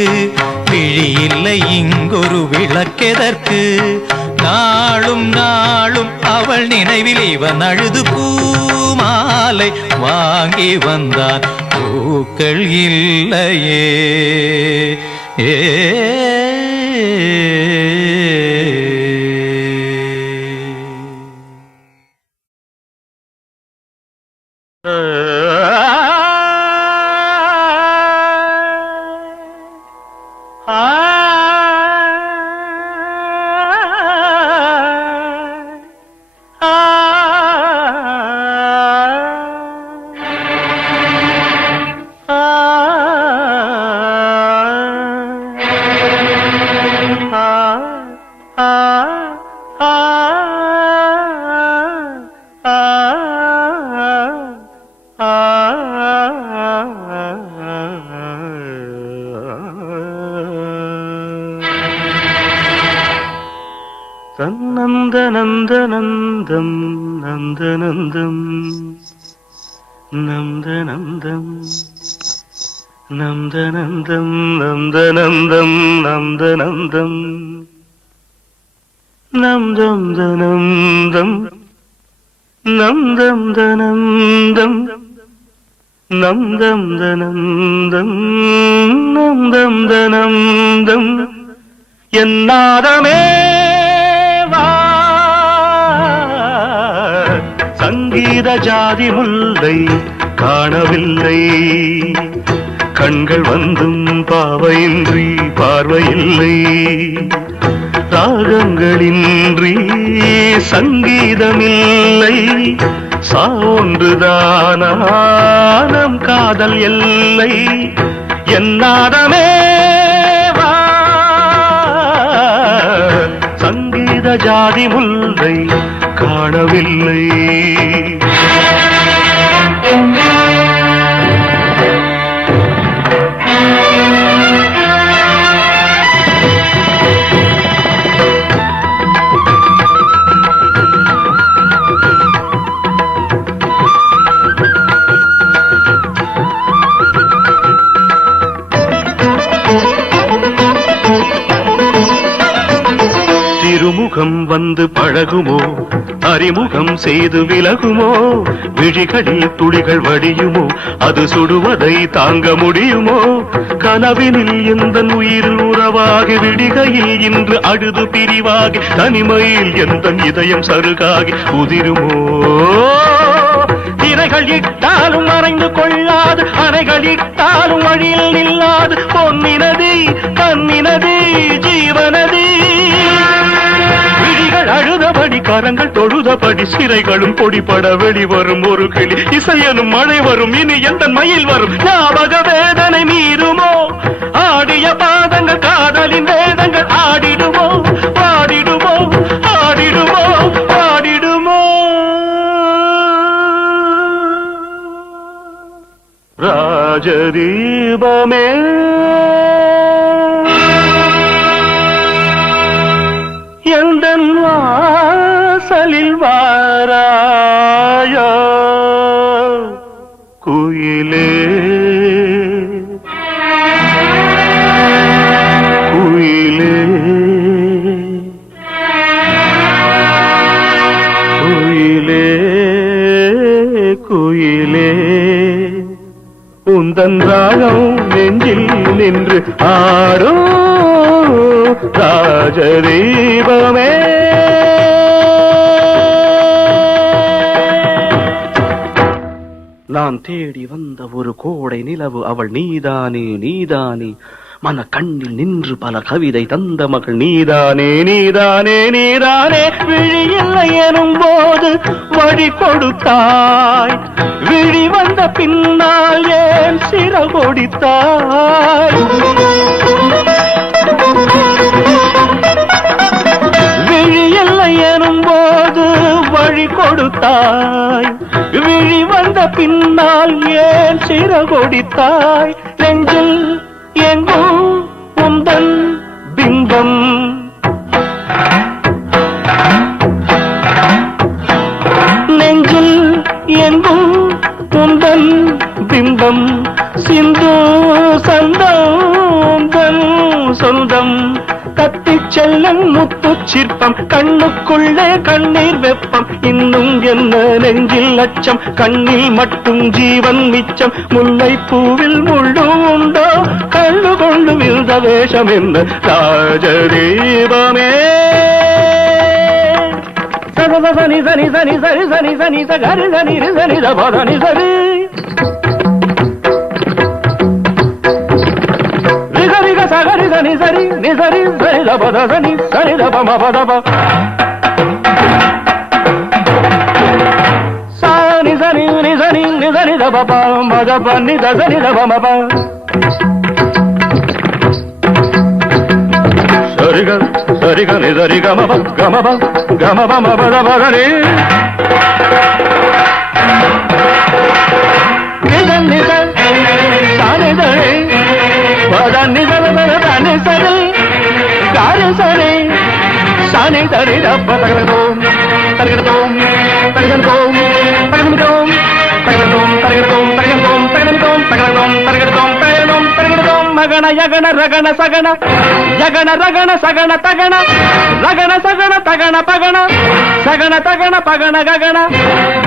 விழி இல்லை இங்கொரு விளக்கெதற்கு. நாளும் நாளும் அவள் நினைவில் இவன் அழுது பூமாலை வாங்கி வந்தான். பூக்கள் இல்லையே ஏ നന്ദനന്ദനന്ദം നന്ദനന്ദം നന്ദനന്ദം നന്ദനന്ദം നന്ദനന്ദം നന്ദനന്ദം നന്ദനന്ദം നന്ദനന്ദം നന്ദനന്ദം നന്ദനന്ദം എന്നാദമേ சங்கீத ஜாதி முல்லை காணவில்லை, கண்கள் வந்தும் பாவையின்றி பார்வையில்லை. ராகங்களின்றி சங்கீதமில்லை, சான்றுதானம் காதல் எல்லை. என்னாதமே சங்கீத ஜாதி முல்லை காணவில்லை. திருமுகம் வந்து பழகுமோ, அறிமுகம் செய்து விலகுமோ, விழிகளில் துளிகள் வடியுமோ, அது சுடுவதை தாங்க முடியுமோ? கனவினில் எந்த உயிர் உறவாகி விடிகையில் இன்று அழுது பிரிவாகி, தனிமையில் எந்த இதயம் சருகாகி உதிருமோ? திரைகள் இட்டாலும் மறைந்து கொள்ளாது, அணைகள் இட்டாலும் வழியில் நில்லாது, பொன்னினதி கண்ணினதி ஜீவனதி. அழுதபடி கரங்கள் தொழுதபடி, சிறைகளும் பொடிபட வெளிவரும் ஒரு கிளி. இசையனும் மழை வரும், இனி எந்த மயில் வரும்? ஞாபக வேதனை மீறுமோ? ஆடிய பாதங்கள் காதலின் வேதங்கள் ஆடிடுமோ, பாடிடுமோ, ஆடிடுமோ, பாடிடுமோ? ராஜதீபமே எந்தன் வாசலில் வாராயோ, குயிலே குயிலே குயிலே குயிலே, உந்தன் ராகம் நெஞ்சில் நின்று ஆடும் ராஜதீபமே. நான் தேடி வந்த ஒரு கோடை நிலவு, அவள் நீதானே நீதானே. மன கண்ணில் நின்று பல கவிதை தந்த மகள் நீதானே நீதானே நீதானே. விழி இல்லை எனும் போது வழி கொடுத்தாய், விழி வந்த பின்னால் ஏன் சிறகொடித்தாய். விழி இல்லை எனும் போது வழி கொடுத்தாய், விழி வந்த பின்னால் ஏன் சிறகொடித்தாய். நெஞ்சில் எங்கும் உந்தன் பிம்பம், நெஞ்சில் எங்கும் உந்தன் பிம்பம். சிந்து சந்தம் சொந்தம், கத்திச் செல்லும் முத்து சிற்பம். கண்ணுக்குள்ளே கண்ணீர் வெப்பம், இன்னும் என்ன நெஞ்சில் அச்சம். கண்ணில் மட்டும் ஜீவன் மிச்சம். முல்லை பூவில் முள்ளு உண்டோ, கண்ணு கொண்டு விழுந்த வேஷம் என்ன ராஜதீபமே. சனி சனி சனி சரி சனி சனி சரி சனி சனி சனி சரி சகரி சனி சரி நி சரி சரி பத சனி சனி தப மபதப சனி சனி நி சனி நி சனி தப மதப நி த சனி தப மப சரிக சரிக நி சரி கமப கமப கமப மபதப சனி நிதன் நிதன் சனி சரி பதனி தனி சரி காரி சரி சனி சரி தப்ப தகரதோம் தகரதோம் தகரதோம் தகரதோம் தகரதோம் தகரதோம் தகரதோம் தகரதோம் தகரதோம் தகரதோம் தகரதோம் தகரதோம் மகன யகன ரகன சகன யகன ரகன சகன தகன ரகன சகன தகன பகன சகன தகன பகன ககன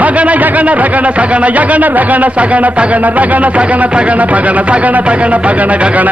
மகன யகன ரகன சகன யகன ரகன சகன தகன ரகன சகன தகன பகன சகன தகன பகன ககன.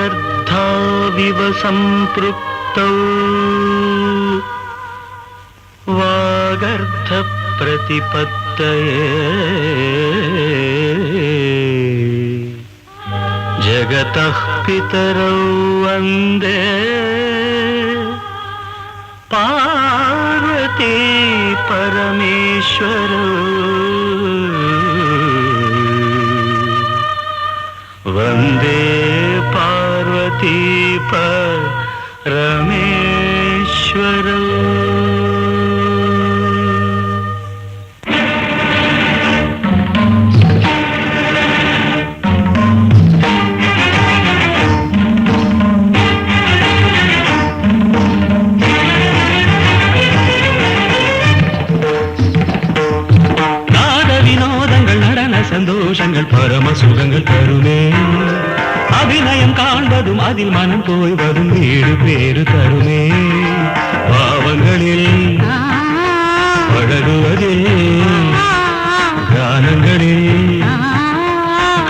वागर्धाविव सम्पृक्तौ वागर्धप्रतिपत्तये जगतः पितरौ वन्दे पार्वती परमेश्वरौ वन्दे पार्वती परमेश्वरौ. சந்தோஷங்கள் பரம சுகங்கள் தருமே. அபிநயம் காண்பதும் அதில் மனம் போய்வதும் வீடு பேறு தருமே. பாவங்களில் பழகுவதில் கானங்களில்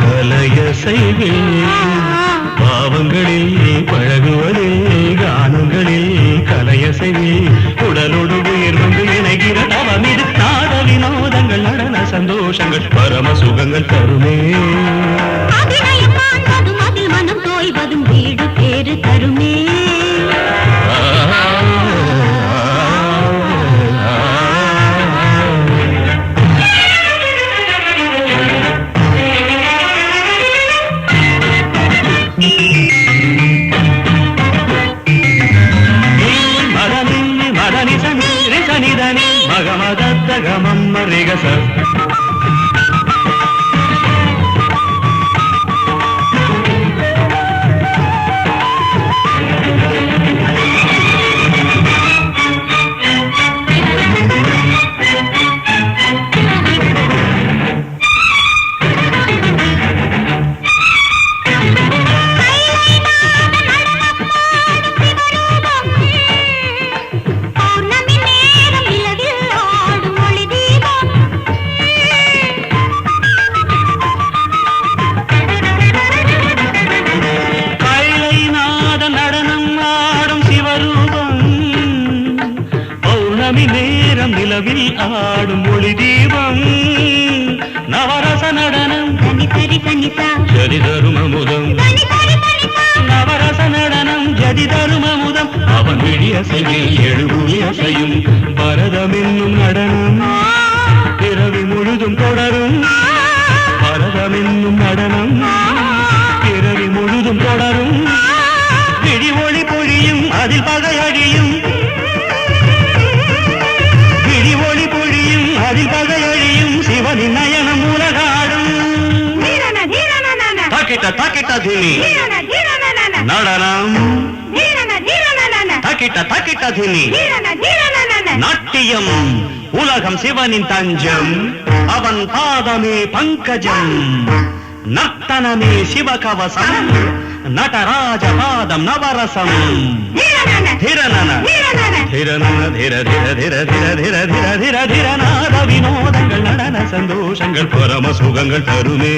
கலைய செய்வில். பாவங்களில் பழகுவதில் கானங்களில் கலைய செய்வில். உடலோடு உயிர் வந்து இணைகிற தவமிது. நாட வினோதங்கள் நடன சந்தோஷங்கள் பரம சுகங்கள் தருமே. அபிநயம் காண்பதும் அதில் மனம் தோய்வதும் வீடு பேறு தருமே. மதனி சனி சனிதனி மகமதத்த கமம் ரிகச மணி நேரம் நிலவில் ஆடும் ஒளி தீபம் நவரச நடனம் ஜதி தரும் அமுதம் நவரச நடனம் ஜதி தரும் அமுதம் அவன் விழி அசைவில் எழுபுலி அசையும் பரதம் என்னும் நடனம் பிறவி முழுதும் தொடரும் பரதம் என்னும் நடனம் பிறவி முழுதும் தொடரும் விழி ஒளி பொழியும் அதில் பகை அழியும் விழி ஒளி பொழியும் அதில் பகை அழியும் சிவனின் நயனம் உலகாடும் தாக்கிட்ட தாக்கிட்ட தினி நடனம் தாக்கிட்ட தாக்கிட்ட தினி நாட்டியம் உலகம் சிவனின் தஞ்சம் அவன் பாதமே பங்கஜம் நர்த்தனமே சிவகவசம் நடராஜ பாதம் நவரசம் திரநன திரநன திர திர திர திர திர திர திர திரநாத வினோதங்கள் நடன சந்தோஷங்கள் பரம சுகங்கள் தருமே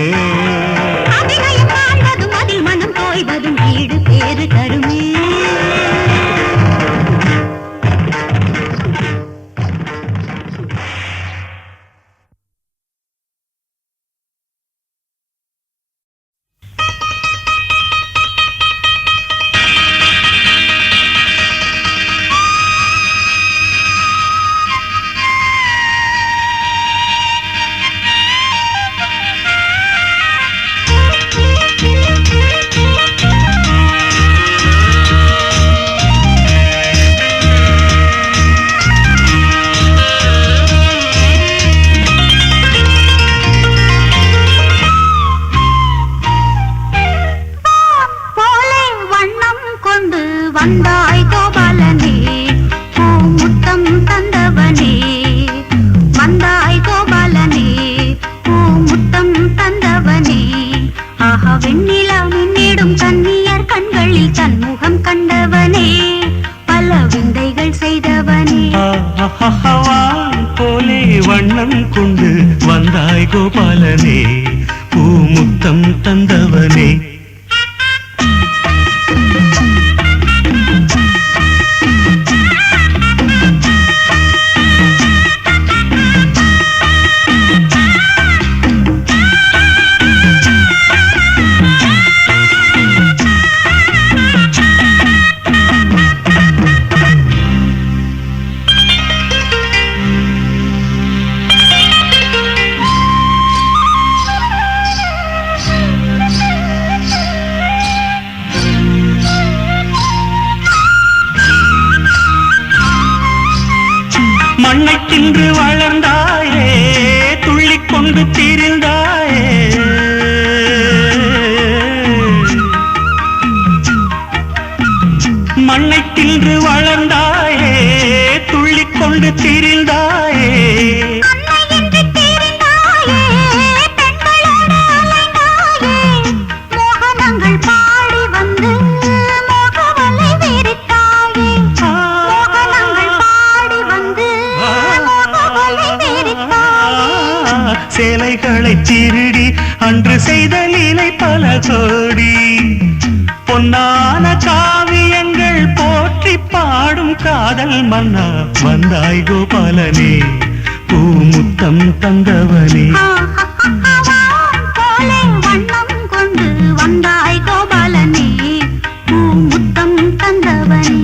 அதில் மனம் தோய்வதும் வீடு பேரு தருமே வந்தாய் கோபாலனே பூமுத்தம் தந்தவனே வந்தாய் கோபாலனே பூமுத்தம் தந்தவனே ஆஹா வெண்ணிலா மின்னிடும் கன்னியர் கண்களில் தன்முகம் கண்டவனே பல விந்தைகள் செய்தவனே போலே வண்ணம் கொண்டு வந்தாய் கோபாலனே பூமுத்தம் தந்தவனே மண்ணை தின்று வளர்ந்தாயே துள்ளிக் கொண்டு திரிந்தாயே மண்ணை தின்று வளர்ந்தாயே துள்ளிக் கொண்டு திரிந்தாயே சேலைகளை திருடி அன்று செய்த லீலை பல கோடி பொன்னான காவியங்கள் போற்றி பாடும் காதல் மன்னா வந்தாய் கோபாலனே பூமுத்தம் தந்தவனே வண்ணம் கொண்டு வந்தாய் கோபாலனே பூமுத்தம் தந்தவனே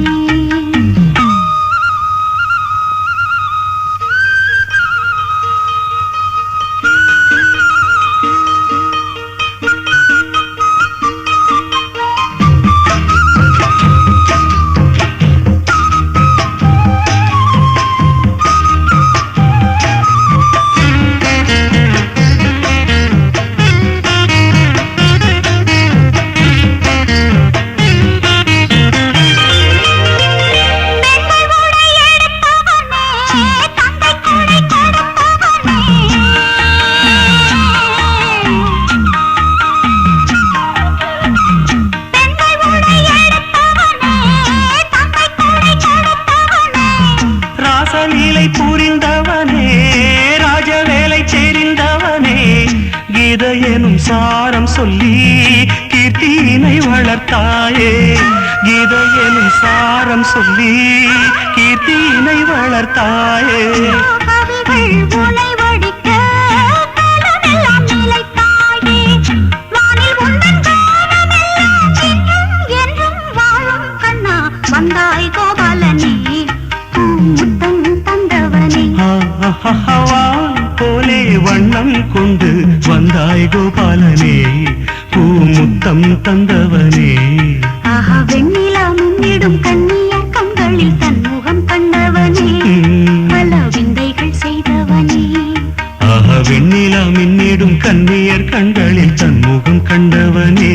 எனும் சாரம் சொல்லி கீர்த்தியினை வளர்த்தாயே கீதை எனும் சாரம் சொல்லி கீர்த்தியினை வளர்த்தாயே கவிகள் உனை வடிக்க காலமெல்லாம் நிலைத்தாயே வானில் உந்தன் காலமெல்லாம் என்றும் வாழும் கண்ணா வந்தாய் கோபாலனே முத்தம் தந்தவனே வான் போலே வண்ணம் கொண்டு வந்தாய் கோபாலனே பூமுத்தம் தந்தவனே ஆஹா வெண்ணிலா முன்னிடும் கண்ணிய கண்களில் தன்முகம் கண்டவனே பல விந்தைகள் செய்தவனே ஆஹா வெண்ணிலா மின்னிடும் கண்ணியர் கண்களில் தன்முகம் கண்டவனே